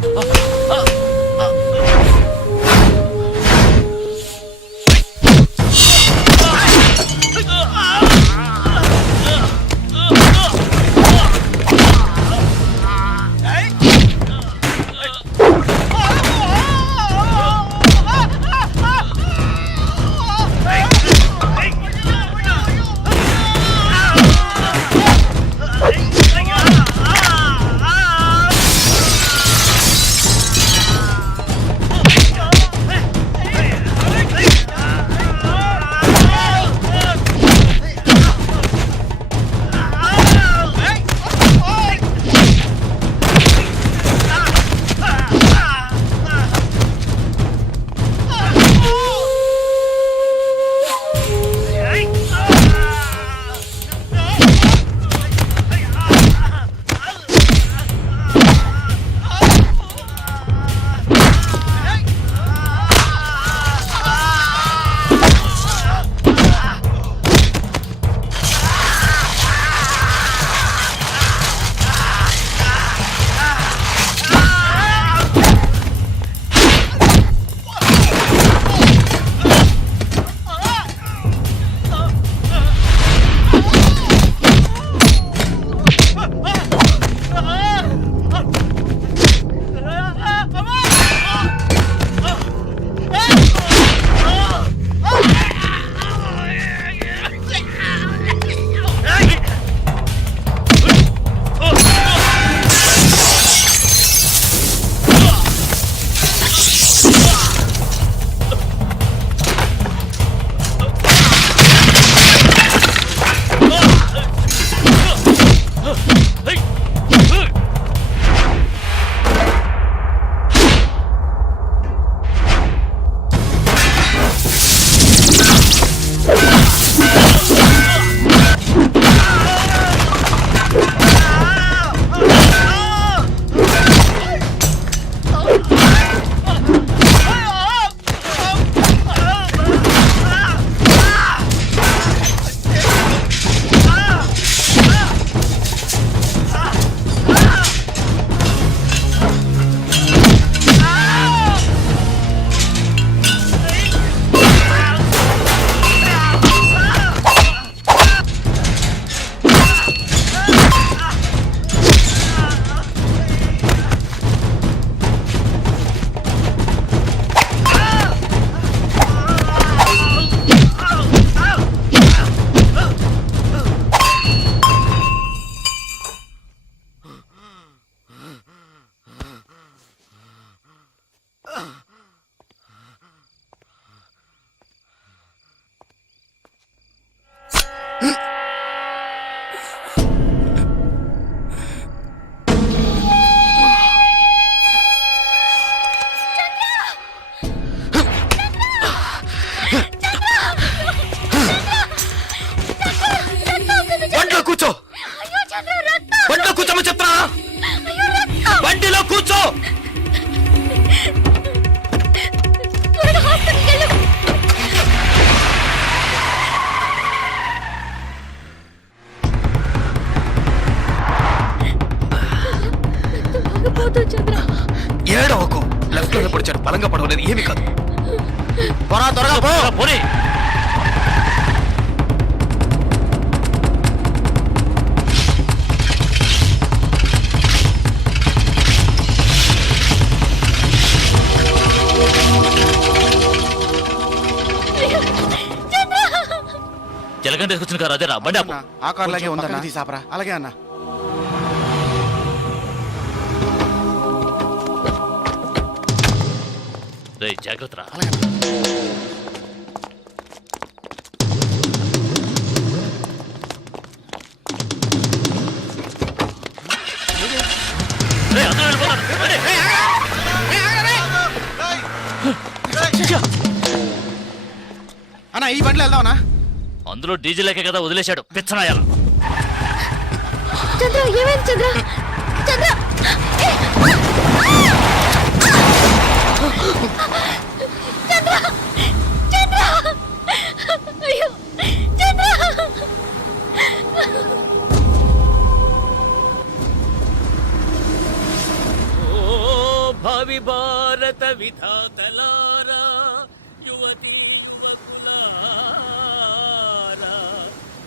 త్వరగా పో. పోనీ. జలగంట తీసుకొచ్చిన కారు అదేరా, బండి ఆపు. ఆ కార్లాగే ఉందన్నా తీసాపరా. అలాగే అన్న. రేయ్, జాగ్రత్త రా. రేయ్, అందరూ వెళ్ళిపోతారు. రండి. అన్న ఈ బండిలో వెళ్దామన్నా. అందులో డీజిల్ లేకే కదా వదిలేశాడు పిచ్చనాయాల. చంద్ర ఏమైంది చంద్ర? చంద్ర చంద్ర చంద్ర అయ్యో చంద్ర ఓ భావి భారత విధాతలారా, యువతి యువకులారా,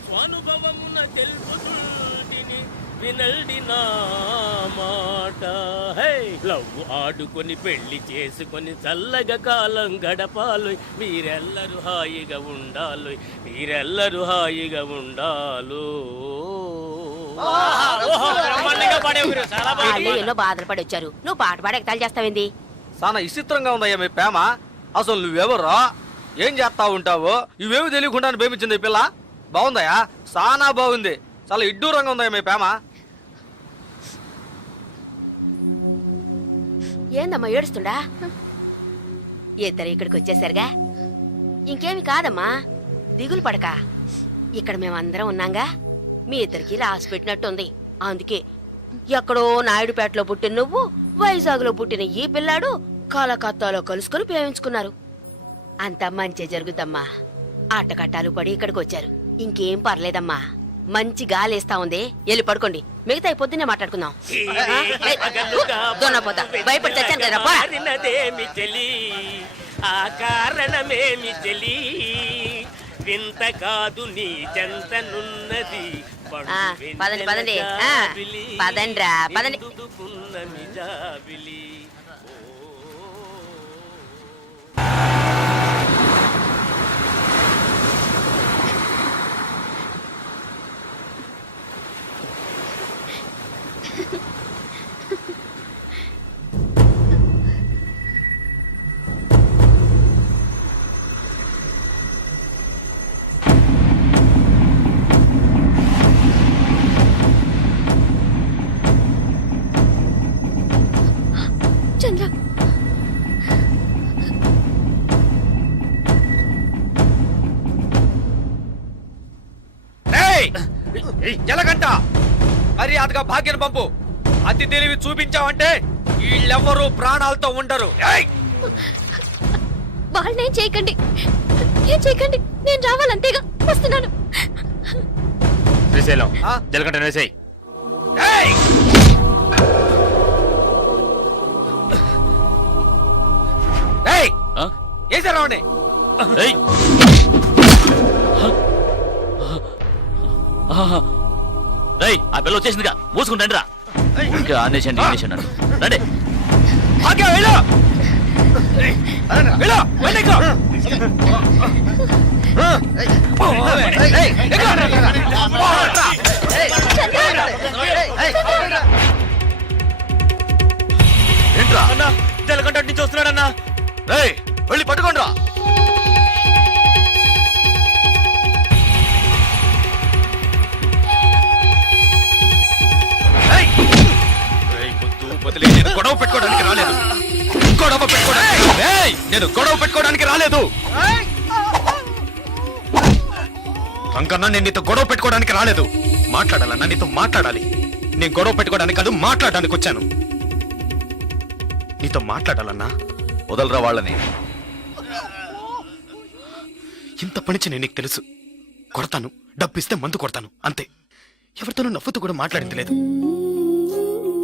స్వానుభవమున తెలుపుతుంటిని వినల్డి నా మాట. హే లవ్ ఆడుకొని పెళ్లి చేసుకొని చల్లగా కాలం గడపాలి, మీరెల్లరూ హాయిగా ఉండాలి, మీరెల్లరూ హాయిగా ఉండాలు. బ్రహ్మాండంగా పాడావు గురు, చాలా బాగా. వాళ్ళు ఎన్నో బాధలు పడి వచ్చారు, నువ్వు పాట పాడి ఎగతాళి చేస్తావేంది? చాలా విచిత్రంగా ఉందయ్యా మీ ప్రేమ. అసలు నువ్వెవరో, ఏం చేస్తా ఉంటావో ఇవేమి తెలియకుండా ప్రేమించింది ఈ పిల్ల. బాగుందయ్యా, చాలా బాగుంది. చాలా ఇడ్డూరంగా ఉందయ్యా మీ ప్రేమ. ఏందమ్మా ఏడుస్తుండా? ఇద్దరు ఇక్కడికి వచ్చేసరిగా, ఇంకేమి కాదమ్మా, దిగులు పడక. ఇక్కడ మేమందరం ఉన్నాగా, మీ ఇద్దరికి రాసి పెట్టినట్టుంది. అందుకే ఎక్కడో నాయుడుపేటలో పుట్టిన నువ్వు, వైజాగ్లో పుట్టిన ఈ పిల్లాడు కలకత్తాలో కలుసుకొని ప్రేమించుకున్నారు. అంతా మంచి జరుగుతమ్మా. ఆటకట్టాలు పడి ఇక్కడికి వచ్చారు, ఇంకేం పర్లేదమ్మా. మంచి గాలేస్తా ఉంది, వెళ్ళి పడుకోండి. మిగతా పొద్దున్నే మాట్లాడుకుందాం. దొన్నపోతా భయపడి చచ్చాను కదా. మారినదేమి చెలి, ఆ కారణమేమి చెలి, వింత కాదు నీ చెంతనున్నది. పదండి పదండి పదండ్రా పదండి. చంద్ర జలగంట మర్యాదగా భాగ్యం పంపు. అతి తెలివి చూపించావంటే వీళ్ళెవ్వరూ ప్రాణాలతో ఉండరు. వాళ్ళనేం చేయకండి, ఏం చేయకండి. నేను రావాలంతేగా, వస్తున్నాను. శ్రీశైలం జలగంట వేసేయ్. ఏసారావుని రేయ్, ఆ పిల్ల వచ్చేసిందిగా, మూసుకుంటండి రా. ఇంకా ఆనేసండి రండి. భాగ్యం వెళ్ళు. వెళ్ళు, వెళ్ళి ఇక్కడ. ఏంట్రా? అన్నా జలగంట నుంచి వస్తున్నాడన్నా. రేయ్, వెళ్ళి పట్టుకోండిరా. నేను గొడవ పెట్టుకోవడానికి రాలేదు. నేను గొడవ పెట్టుకోవడానికి రాలేదు. అంకన్నా, నేను నీతో గొడవ పెట్టుకోవడానికి రాలేదు. మాట్లాడాలన్నా నీతో మాట్లాడాలి. నేను గొడవ పెట్టుకోవడానికి కాదు, మాట్లాడడానికి వచ్చాను. నీతో మాట్లాడాలన్నా. వదలరా వాళ్ళని. ఇంత పనిచి నేను నీకు తెలుసు. కొడతాను, డబ్బిస్తే మందు కొడతాను, అంతే. ఎవరితోనూ నవ్వుతూ కూడా మాట్లాడింది లేదు.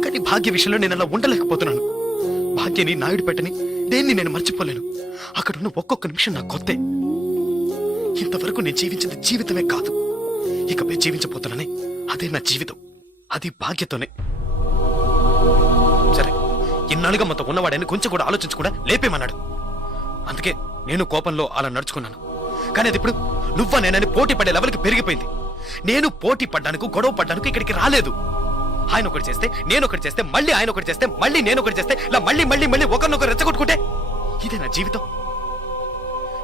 కానీ భాగ్య విషయంలో నేను అలా ఉండలేకపోతున్నాను. భాగ్యని నాయుడు పెట్టని దేన్ని నేను మర్చిపోలేను. అక్కడున్న ఒక్కొక్క నిమిషం నాకు కొత్తే. ఇంతవరకు నేను జీవించిన జీవితమే కాదు, ఇకపై జీవించబోతున్నానే అదే నా జీవితం. అది భాగ్యతోనే. సరే, ఇన్నాళ్ళుగా మనతో ఉన్నవాడని కొంచెం కూడా ఆలోచించకుండా లేపేమన్నాడు. అందుకే నేను కోపంలో అలా నడుచుకున్నాను. కానీ అది ఇప్పుడు నువ్వా నేనని పోటీ పడే లెవెల్కి పెరిగిపోయింది. నేను పోటీ పడ్డానికి, గొడవ పడ్డానికి ఇక్కడికి రాలేదు. ఆయన ఒకటి చేస్తే, నేను ఒకటి చేస్తే, మళ్ళీ ఆయన ఒకటి చేస్తే, మళ్ళీ నేను ఒకటి చేస్తే, ఇలా మళ్ళీ మళ్ళీ మళ్ళీ ఒకరినొకరు రెచ్చగొట్టుకుంటే ఇదే నా జీవితం.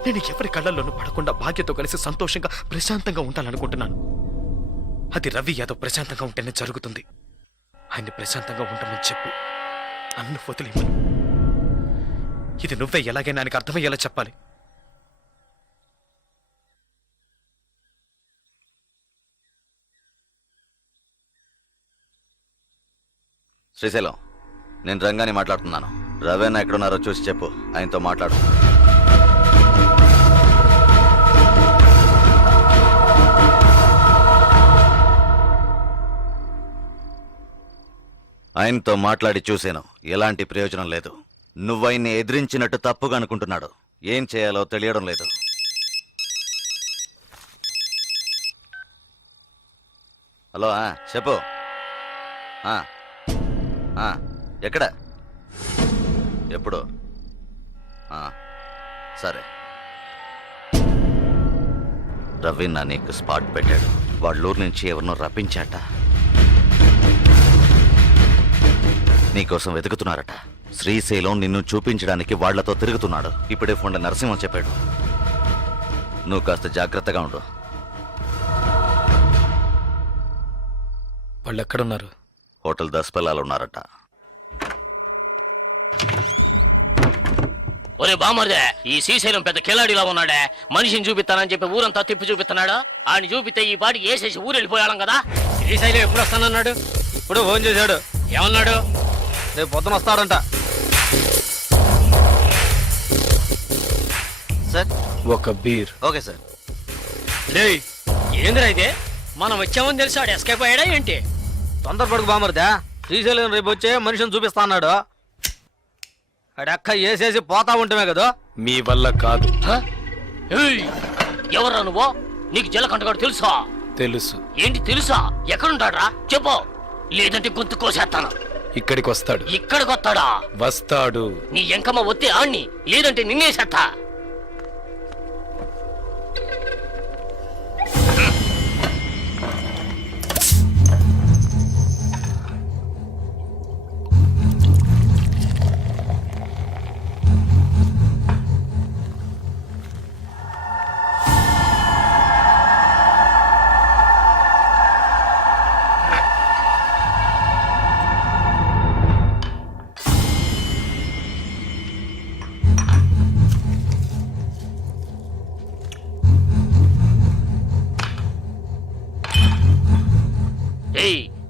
నేను ఎవరి కళ్ళల్లోనూ పడకుండా భాగ్యతో కలిసి సంతోషంగా ప్రశాంతంగా ఉండాలనుకుంటున్నాను. అది రవి యాదవ్ ప్రశాంతంగా ఉంటేనే జరుగుతుంది. ఆయన్ని ప్రశాంతంగా ఉంటామని చెప్పు, నన్ను వదిలేమని. ఇది నువ్వే ఎలాగైనా ఆయనకు అర్థమయ్యేలా చెప్పాలి. శ్రీశైలం, నేను రంగాని మాట్లాడుతున్నాను. రవేనా ఎక్కడున్నారో చూసి చెప్పు, ఆయనతో మాట్లాడు. ఆయనతో మాట్లాడి చూశాను, ఎలాంటి ప్రయోజనం లేదు. నువ్వైన్ని ఎదిరించినట్టు తప్పుగా అనుకుంటున్నాడు. ఏం చేయాలో తెలియడం లేదు. హలో, చెప్పు. ఎక్కడ, ఎప్పుడు? సరే. రవి నా నీకు స్పాట్ పెట్టాడు. వాళ్ళూరు నుంచి ఎవరినో రప్పించాట. నీకోసం వెతుకుతున్నారట. శ్రీశైలం నిన్ను చూపించడానికి వాళ్లతో తిరుగుతున్నాడు. ఇప్పుడే ఫోన్ నరసింహం చెప్పాడు. నువ్వు కాస్త జాగ్రత్తగా ఉండు. వాళ్ళు ఎక్కడున్నారు? హోటల్ దస్పల్లాలో ఉన్నారట. ఒరే బామర్దే, ఈ శ్రీశైలం పెద్ద కిలాడిలా ఉన్నాడే. మనిషిని చూపిస్తానని చెప్పి ఊరంతా తిప్పి చూపిస్తున్నాడు. ఆయన చూపితే ఈ పాటికి వేసేసి ఊరు వెళ్ళిపోయాం కదా. శ్రీశైలం ఎప్పుడు వస్తానన్నాడు? ఇప్పుడు ఫోన్ చేశాడు. ఏమన్నాడు? రేపు పొద్దున వస్తాడంట. సార్, ఒక బీర్. Okay sir. ఏందిరా ఇదే? మనం వచ్చామని తెలిసి ఆడు ఎస్కేప్ అయ్యాడా ఏంటి? తొందరపడుకు బామర్దా. శ్రీశైలం రేపు వచ్చే మనిషిని చూపిస్తా అన్నాడు. అడక్క వేసేసి పోతా ఉంటామే కదా. మీ వల్ల కాదు. ఎవరా నువ్వు? నీకు జలకంటగాడు తెలుసా? తెలుసు. ఏంటి తెలుసా? ఎక్కడుంటాడ్రా చెప్పు, లేదంటే గొంతు కోసేస్తాను. ఇక్కడికి వస్తాడు. ఇక్కడికి వస్తాడా? వస్తాడు. నీ ఎంకమ్మ వస్తే ఆణ్ణి, లేదంటే నిన్నేసేస్తా.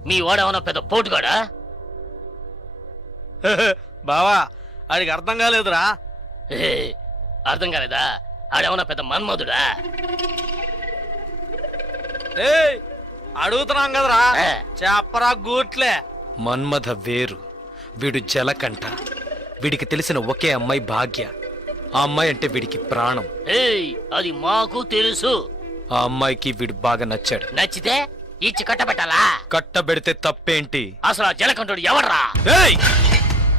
మీ వాడేమన్నా పెద్ద పోటుగాడా? బావా, ఆడికి అర్థం కాలేదురా. అర్థం కాలేదా? ఆడేమన్నా పెద్ద మన్మధుడా? అడుగుతున్నాం కదరా, చెప్పరా గూట్లే. మన్మథ వేరు, వీడు జలకంఠ. వీడికి తెలిసిన ఒకే అమ్మాయి భాగ్య. ఆ అమ్మాయి అంటే వీడికి ప్రాణం. అది మాకు తెలుసు. ఆ అమ్మాయికి వీడు బాగా నచ్చాడు. నచ్చితే ఇచ్చి కట్టబెట్టాలా? కట్టబెడితే తప్పేంటి? అసలు ఆ జలకంఠుడు ఎవడ్రా?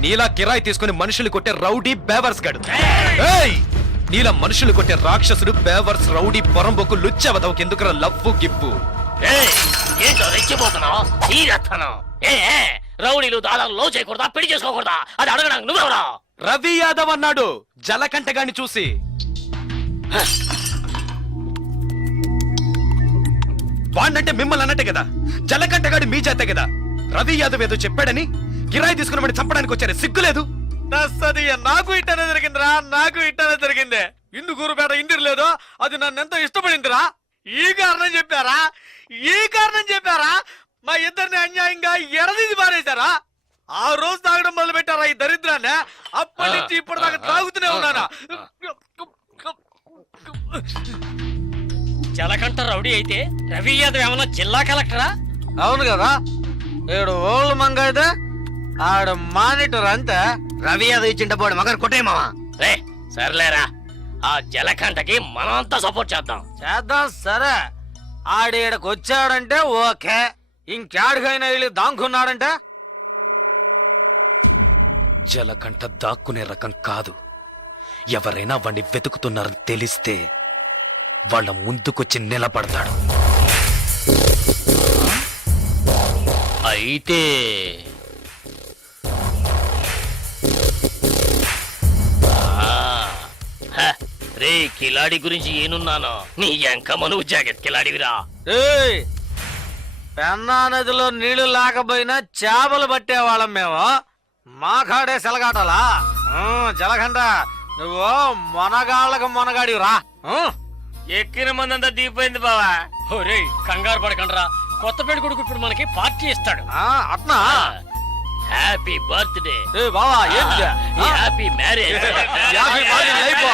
నీలా కిరాయి తీసుకుని మనుషులు కొట్టే రౌడీ బేవర్స్ గడు. నీలా మనుషులు కొట్టే రాక్షసుడు బేవర్స్ రౌడీ పొరంబోకు లుచ్చవదవుకి ఎందుకురా లవ్వు గిప్పు? ఏంటో రెచ్చిపోతున్నావు? రౌడీలు దాదాపు లో చేయకూడదా, పెళ్లి చేసుకోకూడదా? అది అడగడానికి నువ్వెవరా? రవి యాదవ్ అన్నాడు జలకంఠ గాని చూసి. వాణ్ణంటే మిమ్మల్ని అన్నట్టే కదా, జలకంఠగాడు మీ చేతే కదా. రవి యాదవ్ ఏదో చెప్పాడని కిరాయి తీసుకున్న వాడిని చంపడానికి వచ్చారు, సిగ్గులేదు? నాకు ఇట్టనే జరిగిందిరా, నాకు ఇట్టనే జరిగింది. ఇందుకూరుపేట ఇంటిరు లేదు, అది నన్ను ఎంతో ఇష్టపడిందిరా. ఈ కారణం చెప్పారా మా ఇద్దరిని అన్యాయంగా ఎడదీసి పారేశారా? ఆ రోజు తాగడం మొదలు పెట్టారా ఈ దరిద్రాన్ని. అప్పటి నుంచి ఇప్పటిదాకా తాగుతూనే ఉన్నానా. జలకంఠ రౌడీ అయితే రవి యాదవ్ ఏమన్నా జిల్లా కలెక్టరా? అవును కదా, ఏడు ఓళ్ళు మంగ అయితే ఆడు మానిటర్ అంతే. రవి అది ఇచ్చింట పోడు మగర్ కొట్టే మావా. రే సర్లేరా, ఆ జలకంటకి మనమంతా సపోర్ట్ చేద్దాం. చేద్దాం సరే. ఆడేడకు వచ్చాడంటే ఓకే, ఇంకేడికైనా వెళ్ళి దాంకున్నాడంటే జలకంఠ దాక్కునే రకం కాదు. ఎవరైనా వాణ్ణి వెతుకుతున్నారని తెలిస్తే వాళ్ళ ముందుకొచ్చి నిలబడతాడు. అయితే రే కిలాడి గురించి ఏనున్నాను, నీ ఎంకమ్మ నువ్వు జాకెట్ కిలాడివిరా. ఏయ్, పెన్నా నదిలో నీళ్లు లేకపోయినా చేపలు పట్టేవాళ్ళం మేము. మా కాడే సెలగాటలా. జలగంట నువ్వు మొనగాళ్ళకు మొనగాడిరా. ఎక్కిన మందంతా దిగిపోయింది బావా. ఒరే కంగారు పడకండ్రా, కొత్త పెళ్లి కొడుకు ఇప్పుడు మనకి పార్టీ ఇస్తాడు. అట్నా? Happy birthday. ఏ బావా, ఏంటి? Happy marriage. యాభై బాగా అయిపో.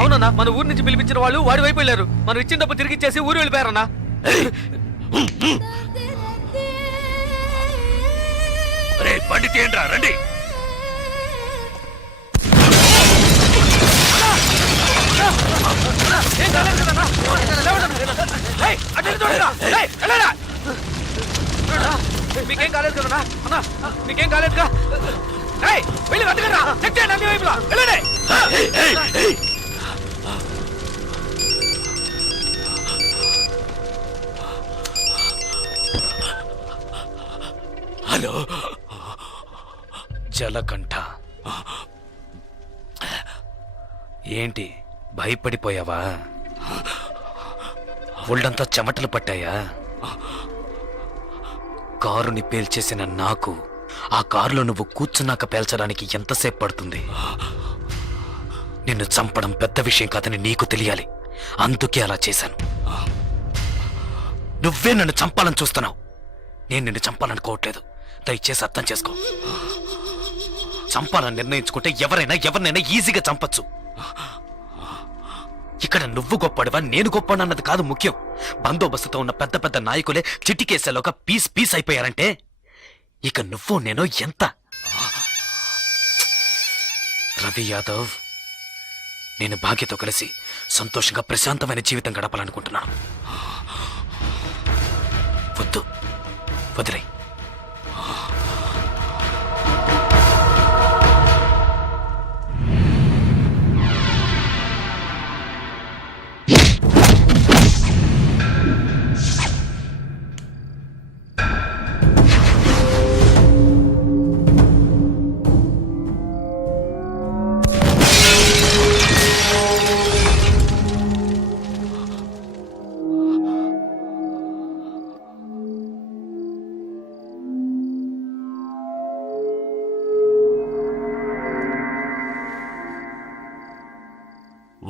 అవునన్నా, మన ఊరి నుంచి పిలిపించిన వాళ్ళు వాడి వైపు వెళ్ళారు. మనం ఇచ్చిన డబ్బు తిరిగి ఇచ్చేసి ఊరు వెళ్ళిపోయారన్నా. బండి తీయండిరా, రండి. మీకేం కాలేదు కదన్నా? అన్నా మీకేం కాలేదుగా? వెళ్ళి వెతకరా, చెక్ చేయండి అన్ని వైపులా. వెళ్ళండి. హలో జలకంఠ, ఏంటి భయపడిపోయావా? ఒళ్ళంతా చెమటలు పట్టాయా? కారుని పేల్చేసిన నాకు ఆ కారులో నువ్వు కూర్చున్నాక పేల్చడానికి ఎంతసేపు పడుతుంది? నిన్ను చంపడం పెద్ద విషయం కాదని నీకు తెలియాలి, అందుకే అలా చేశాను. నువ్వే నన్ను చంపాలని చూస్తున్నావు, నేను నిన్ను చంపాలనుకోవట్లేదు. దయచేసి అర్థం చేసుకో. చంపాలని నిర్ణయించుకుంటే ఎవరినైనా ఈజీగా చంపచ్చు. ఇక్కడ నువ్వు గొప్పడివా నేను గొప్పడన్నది కాదు ముఖ్యం. బందోబస్తుతో ఉన్న పెద్ద పెద్ద నాయకులే చిటికేసేలోగా పీస్ అయిపోయారంటే ఇక నువ్వు నేను ఎంత? రవి యాదవ్, నేను భాగ్యతో కలిసి సంతోషంగా ప్రశాంతమైన జీవితం గడపాలనుకుంటున్నాను. వద్దు, వదిలే.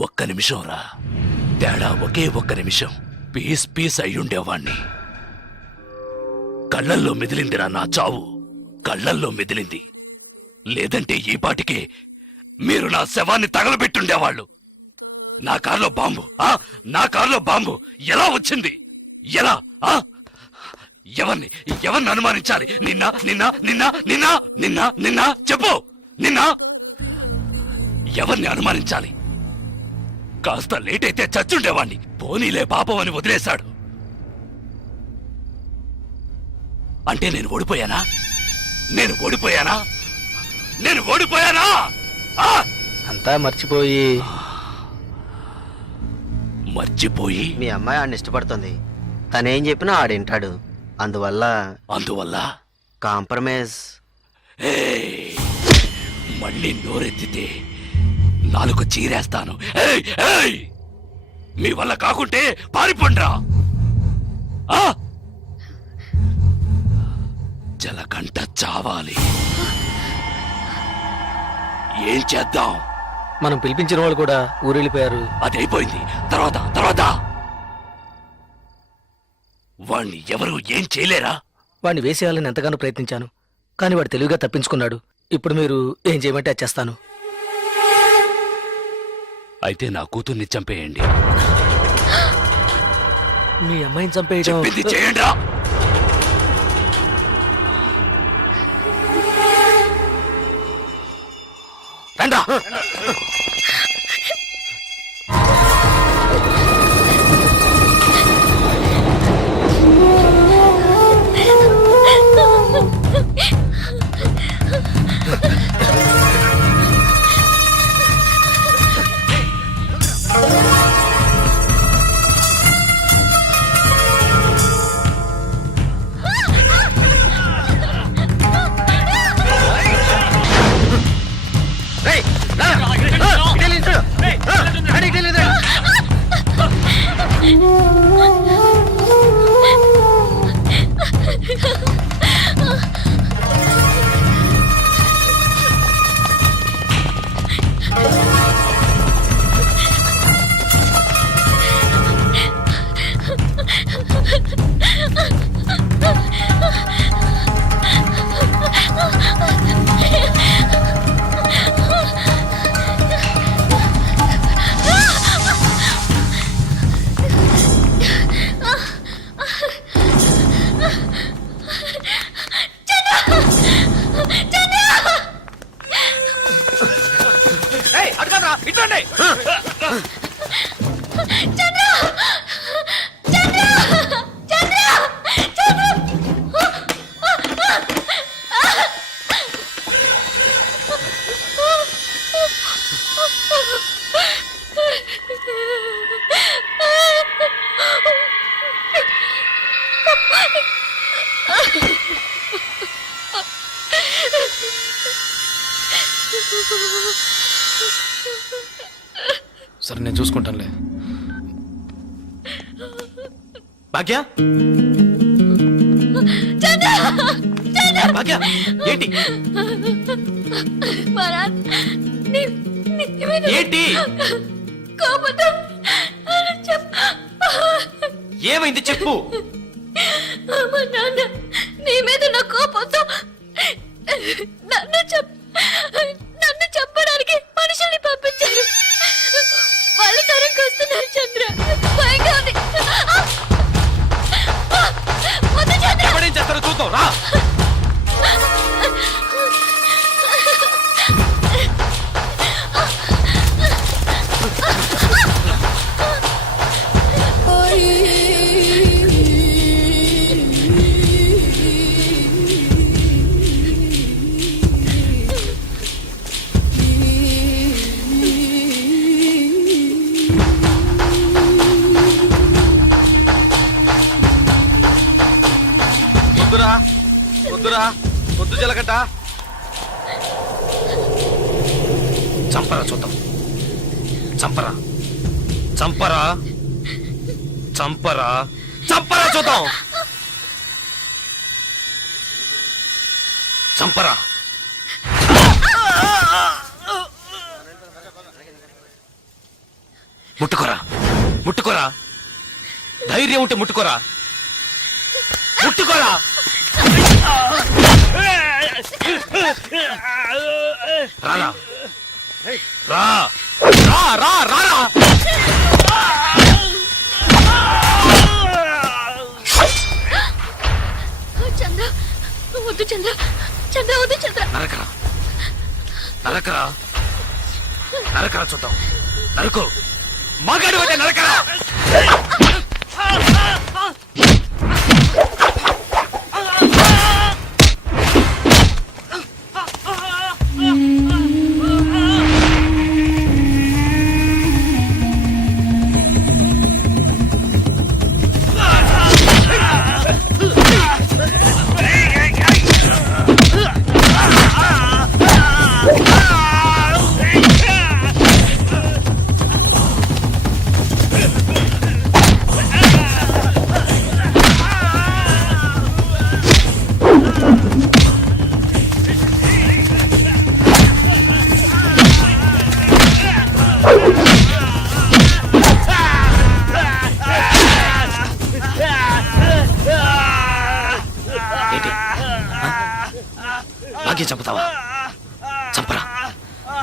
ఒక్క నిమిషం రా, తేడా ఒకే ఒక్క నిమిషం. పీస్ అయ్యుండేవాణ్ణి. కళ్ళల్లో మెదిలిందిరా నా చావు, కళ్ళల్లో మెదిలింది. లేదంటే ఈ పాటికే మీరు నా శవాన్ని తగలబెట్టుండేవాళ్ళు. నా కారులో బాంబు ఎలా వచ్చింది? ఎలా? ఎవరిని అనుమానించాలి? నిన్న చెప్పు. ఎవరిని అనుమానించాలి? కాస్త లేట్ అయితే చచ్చుండేవాణ్ణి. పోనీలే పాపం అని వదిలేశాడు. అంటే నేను ఓడిపోయానా? అంతా మర్చిపోయి మీ అమ్మాయి ఆడిని ఇష్టపడుతుంది. తనేం చెప్పినా ఆడింటాడు. అందువల్ల అందువల్ల కాంప్రమైజ్. మళ్ళీ నోరెత్తితే నాలుగు చీరేస్తాను. ఏయ్, ఏయ్! మీ వల్ల కాకుంటే పారిపోండ్రా. ఆ? జలకంట చావాలి. ఏం చేద్దాం? మనం పిలిపించిన వాళ్ళు కూడా ఊరెళ్ళిపోయారు. అదైపోయింది. తర్వాత తర్వాత వాణ్ణి ఎవరు ఏం చేయలేరా? వాడిని వేసేయాలని ఎంతగానో ప్రయత్నించాను, కానీ వాడు తెలివిగా తప్పించుకున్నాడు. ఇప్పుడు మీరు ఏం చేయమంటే అది చేస్తాను. అయితే నా కూతుర్ని చంపేయండి. మీ అమ్మాయిని చంపేయడం చెప్పింది చేయండి రా. రండ్రా. సరే, నేను చూసుకుంటానులే. భాగ్య, భాగ్య, ఏంటి ఏంటి ఏమైంది చెప్పు. నీ మీద నా కోపంతో నన్ను చెప్పడానికి మనుషుల్ని పంపించారు. వాళ్ళు తరంకి వస్తున్నారు చంద్ర. భయంగా ఉంది. వద్దు చంద్ర. ఎవడేం చేస్తారో చూద్దాం రా. వద్దురా, వద్దు జలకంట. చంపరా చూద్దాం. చంపరా, చంపరా, చంపరా, చంపరా చూద్దాం. చంపరా. ముట్టుకోరా, ముట్టుకోరా. ధైర్యం ఉంటే ముట్టుకోరా, ముట్టుకోరా. రారా, రా, రా, రా, రారా. చంద్ర వద్దు చంద్ర. చంద్ర వద్దు చంద్ర. నరకరా, నరకరా, నరకరా చూద్దాం. నరుకు. మగాడు అంటే నరకరా. భాగ్యం చంపుతావా? చంపరా,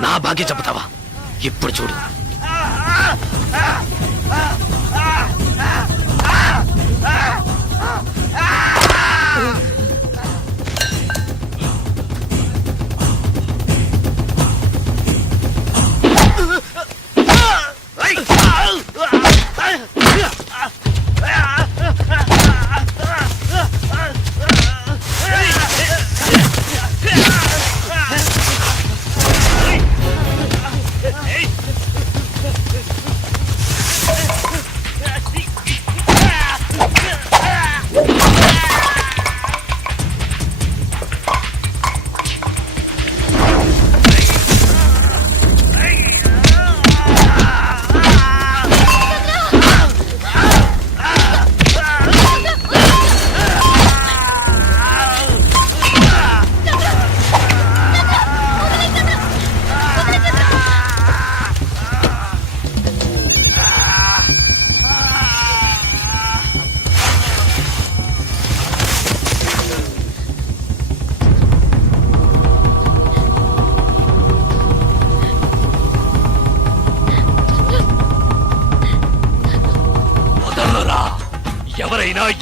నా భాగ్యం చంపుతావా? ఇప్పుడు చూడు.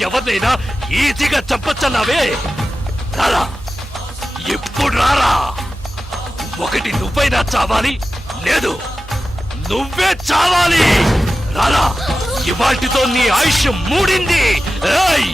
ఎవరినైనా ఈజీగా చంపచ్చన్నావే. రారా, ఇప్పుడు రారా. ఒకటి నువ్వైనా చావాలి, లేదు నువ్వే చావాలి. రారా, ఇవాల్టితో నీ ఆయుష్ మూడింది. ఏయ్!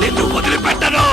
నిన్ను వదిలిపెట్టను.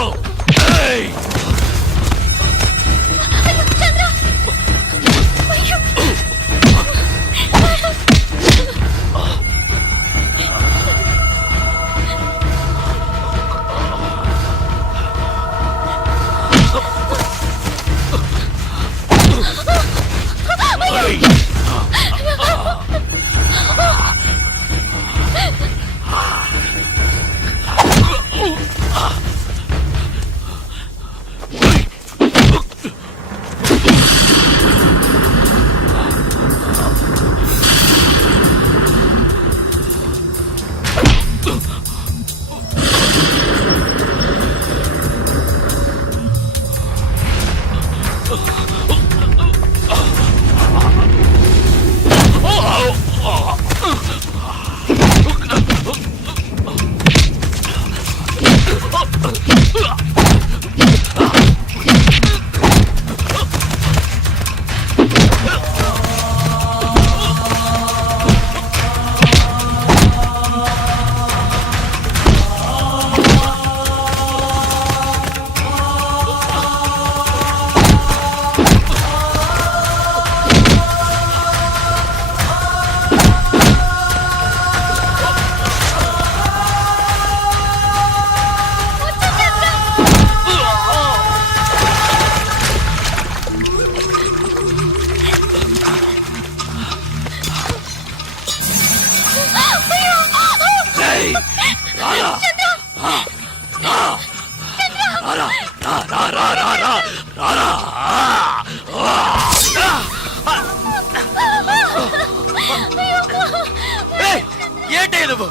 ఏంటే నువ్వు?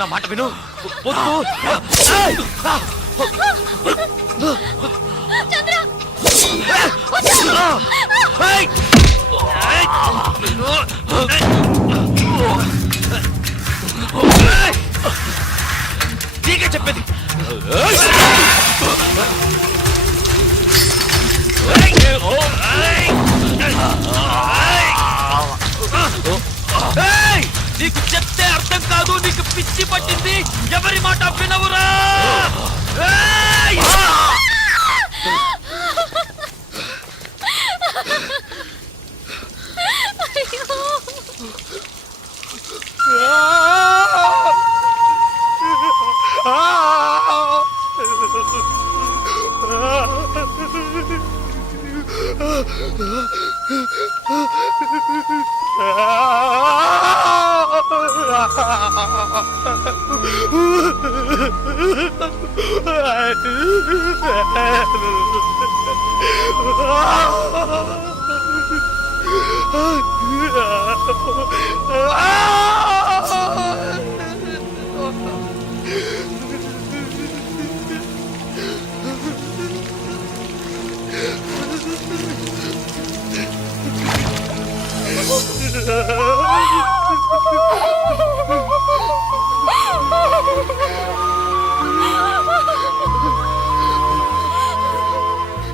నా మాట విను. నీకే చెప్పేది. నీకు చెప్తే అర్థం కాదు, నీకు పిచ్చి పట్టింది. ఎవరి మాట వినవురా?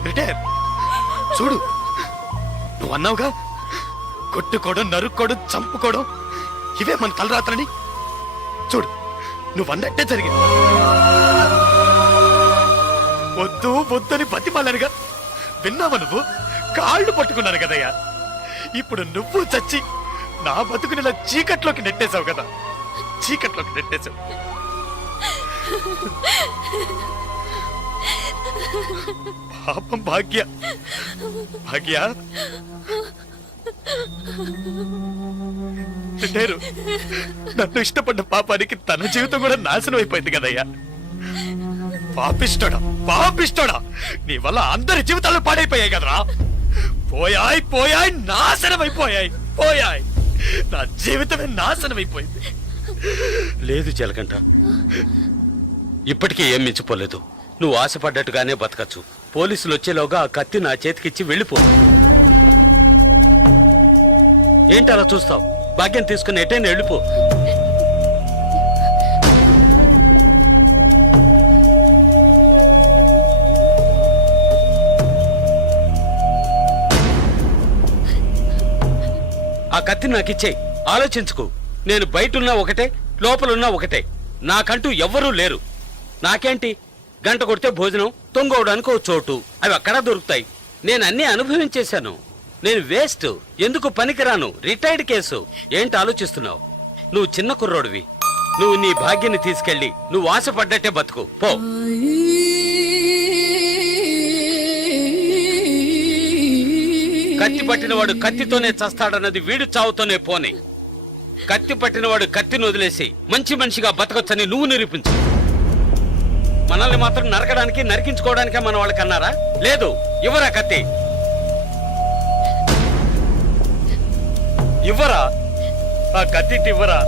రిటైర్ చూడు, నువ్వు అన్నావుగా కొట్టుకోవడం, నరుక్కోవడం, చంపుకోవడం ఇవే మన తలరాత్రని. చూడు, నువ్వు అన్నట్టే జరిగింది. వద్దు వద్దని బతిమాలనుగా విన్నావా నువ్వు? కాళ్ళు పట్టుకున్నాను కదయ్యా. ఇప్పుడు నువ్వు చచ్చి నా బతుకునిలా చీకట్లోకి నెట్టేశావు కదా, చీకట్లోకి నెట్టేశావు. పాపం భాగ్య, భాగ్య లేరు. నన్ను ఇష్టపడ్డ పాపానికి తన జీవితం కూడా నాశనం అయిపోయింది కదయ్యా. పాపిష్టోడా, పాపిష్టోడా, నీ వల్ల అందరి జీవితాలు పాడైపోయాయి కదరా. పోయాయి పోయాయి, నాశనం అయిపోయాయి, పోయాయి. నా జీవితమే నాశనం అయిపోయింది. లేదు జలకంట, ఇప్పటికీ ఏం మించిపోలేదు. నువ్వు ఆశపడ్డట్టుగానే బతకచ్చు. పోలీసులు వచ్చేలోగా ఆ కత్తి నా చేతికిచ్చి వెళ్ళిపో. ఏంటి అలా చూస్తావు? భాగ్యం తీసుకుని ఎటైనా వెళ్ళిపో. ఆ కత్తి నాకిచ్చేయి. ఆలోచించుకో. నేను బయటున్నా ఒకటే, లోపలున్నా ఒకటే. నాకంటూ ఎవ్వరూ లేరు. నాకేంటి, గంట కొడితే భోజనం, తొంగవడానికి ఓ చోటు, అవి అక్కడా దొరుకుతాయి. నేను అన్నీ అనుభవించేశాను. నేను వేస్ట్, ఎందుకు పనికిరాను, రిటైర్డ్ కేసు. ఏంటి ఆలోచిస్తున్నావు? నువ్వు చిన్న కుర్రోడివి. నువ్వు నీ భాగ్యాన్ని తీసుకెళ్ళి నువ్వు ఆశపడ్డట్టే బతుకు పో. కత్తి పట్టినవాడు కత్తితోనే చస్తాడన్నది వీడు చావుతోనే పోనే. కత్తి పట్టినవాడు కత్తిని వదిలేసి మంచి మనిషిగా బతకొచ్చని నువ్వు నిరూపించు. మనల్ని మాత్రం నరకడానికి, నరికించుకోవడానికే మన వాళ్ళకి అన్నారా? లేదు, ఇవ్వరా కత్తి, ఇవ్వరా ఆ కత్తి, ఇవ్వరా.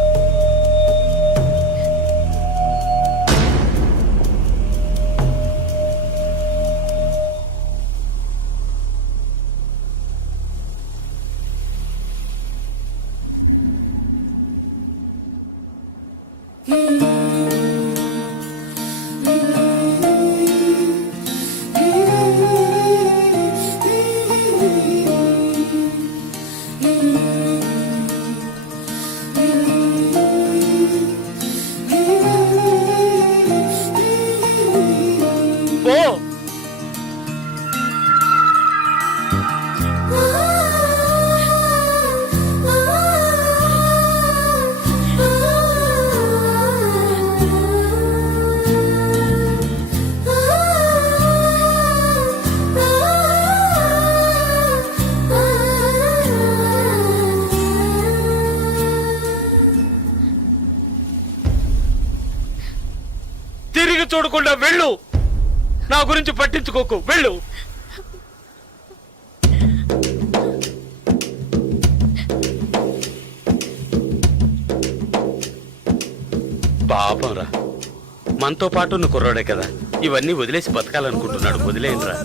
తిరిగి చూడకుండా వెళ్ళు. నా గురించి పట్టించుకోకు, వెళ్ళు. పాపంరా, మనతో పాటు ఉన్న కుర్రాడే కదా, ఇవన్నీ వదిలేసి బతకాలనుకుంటున్నాడు. వదిలేయండిరా.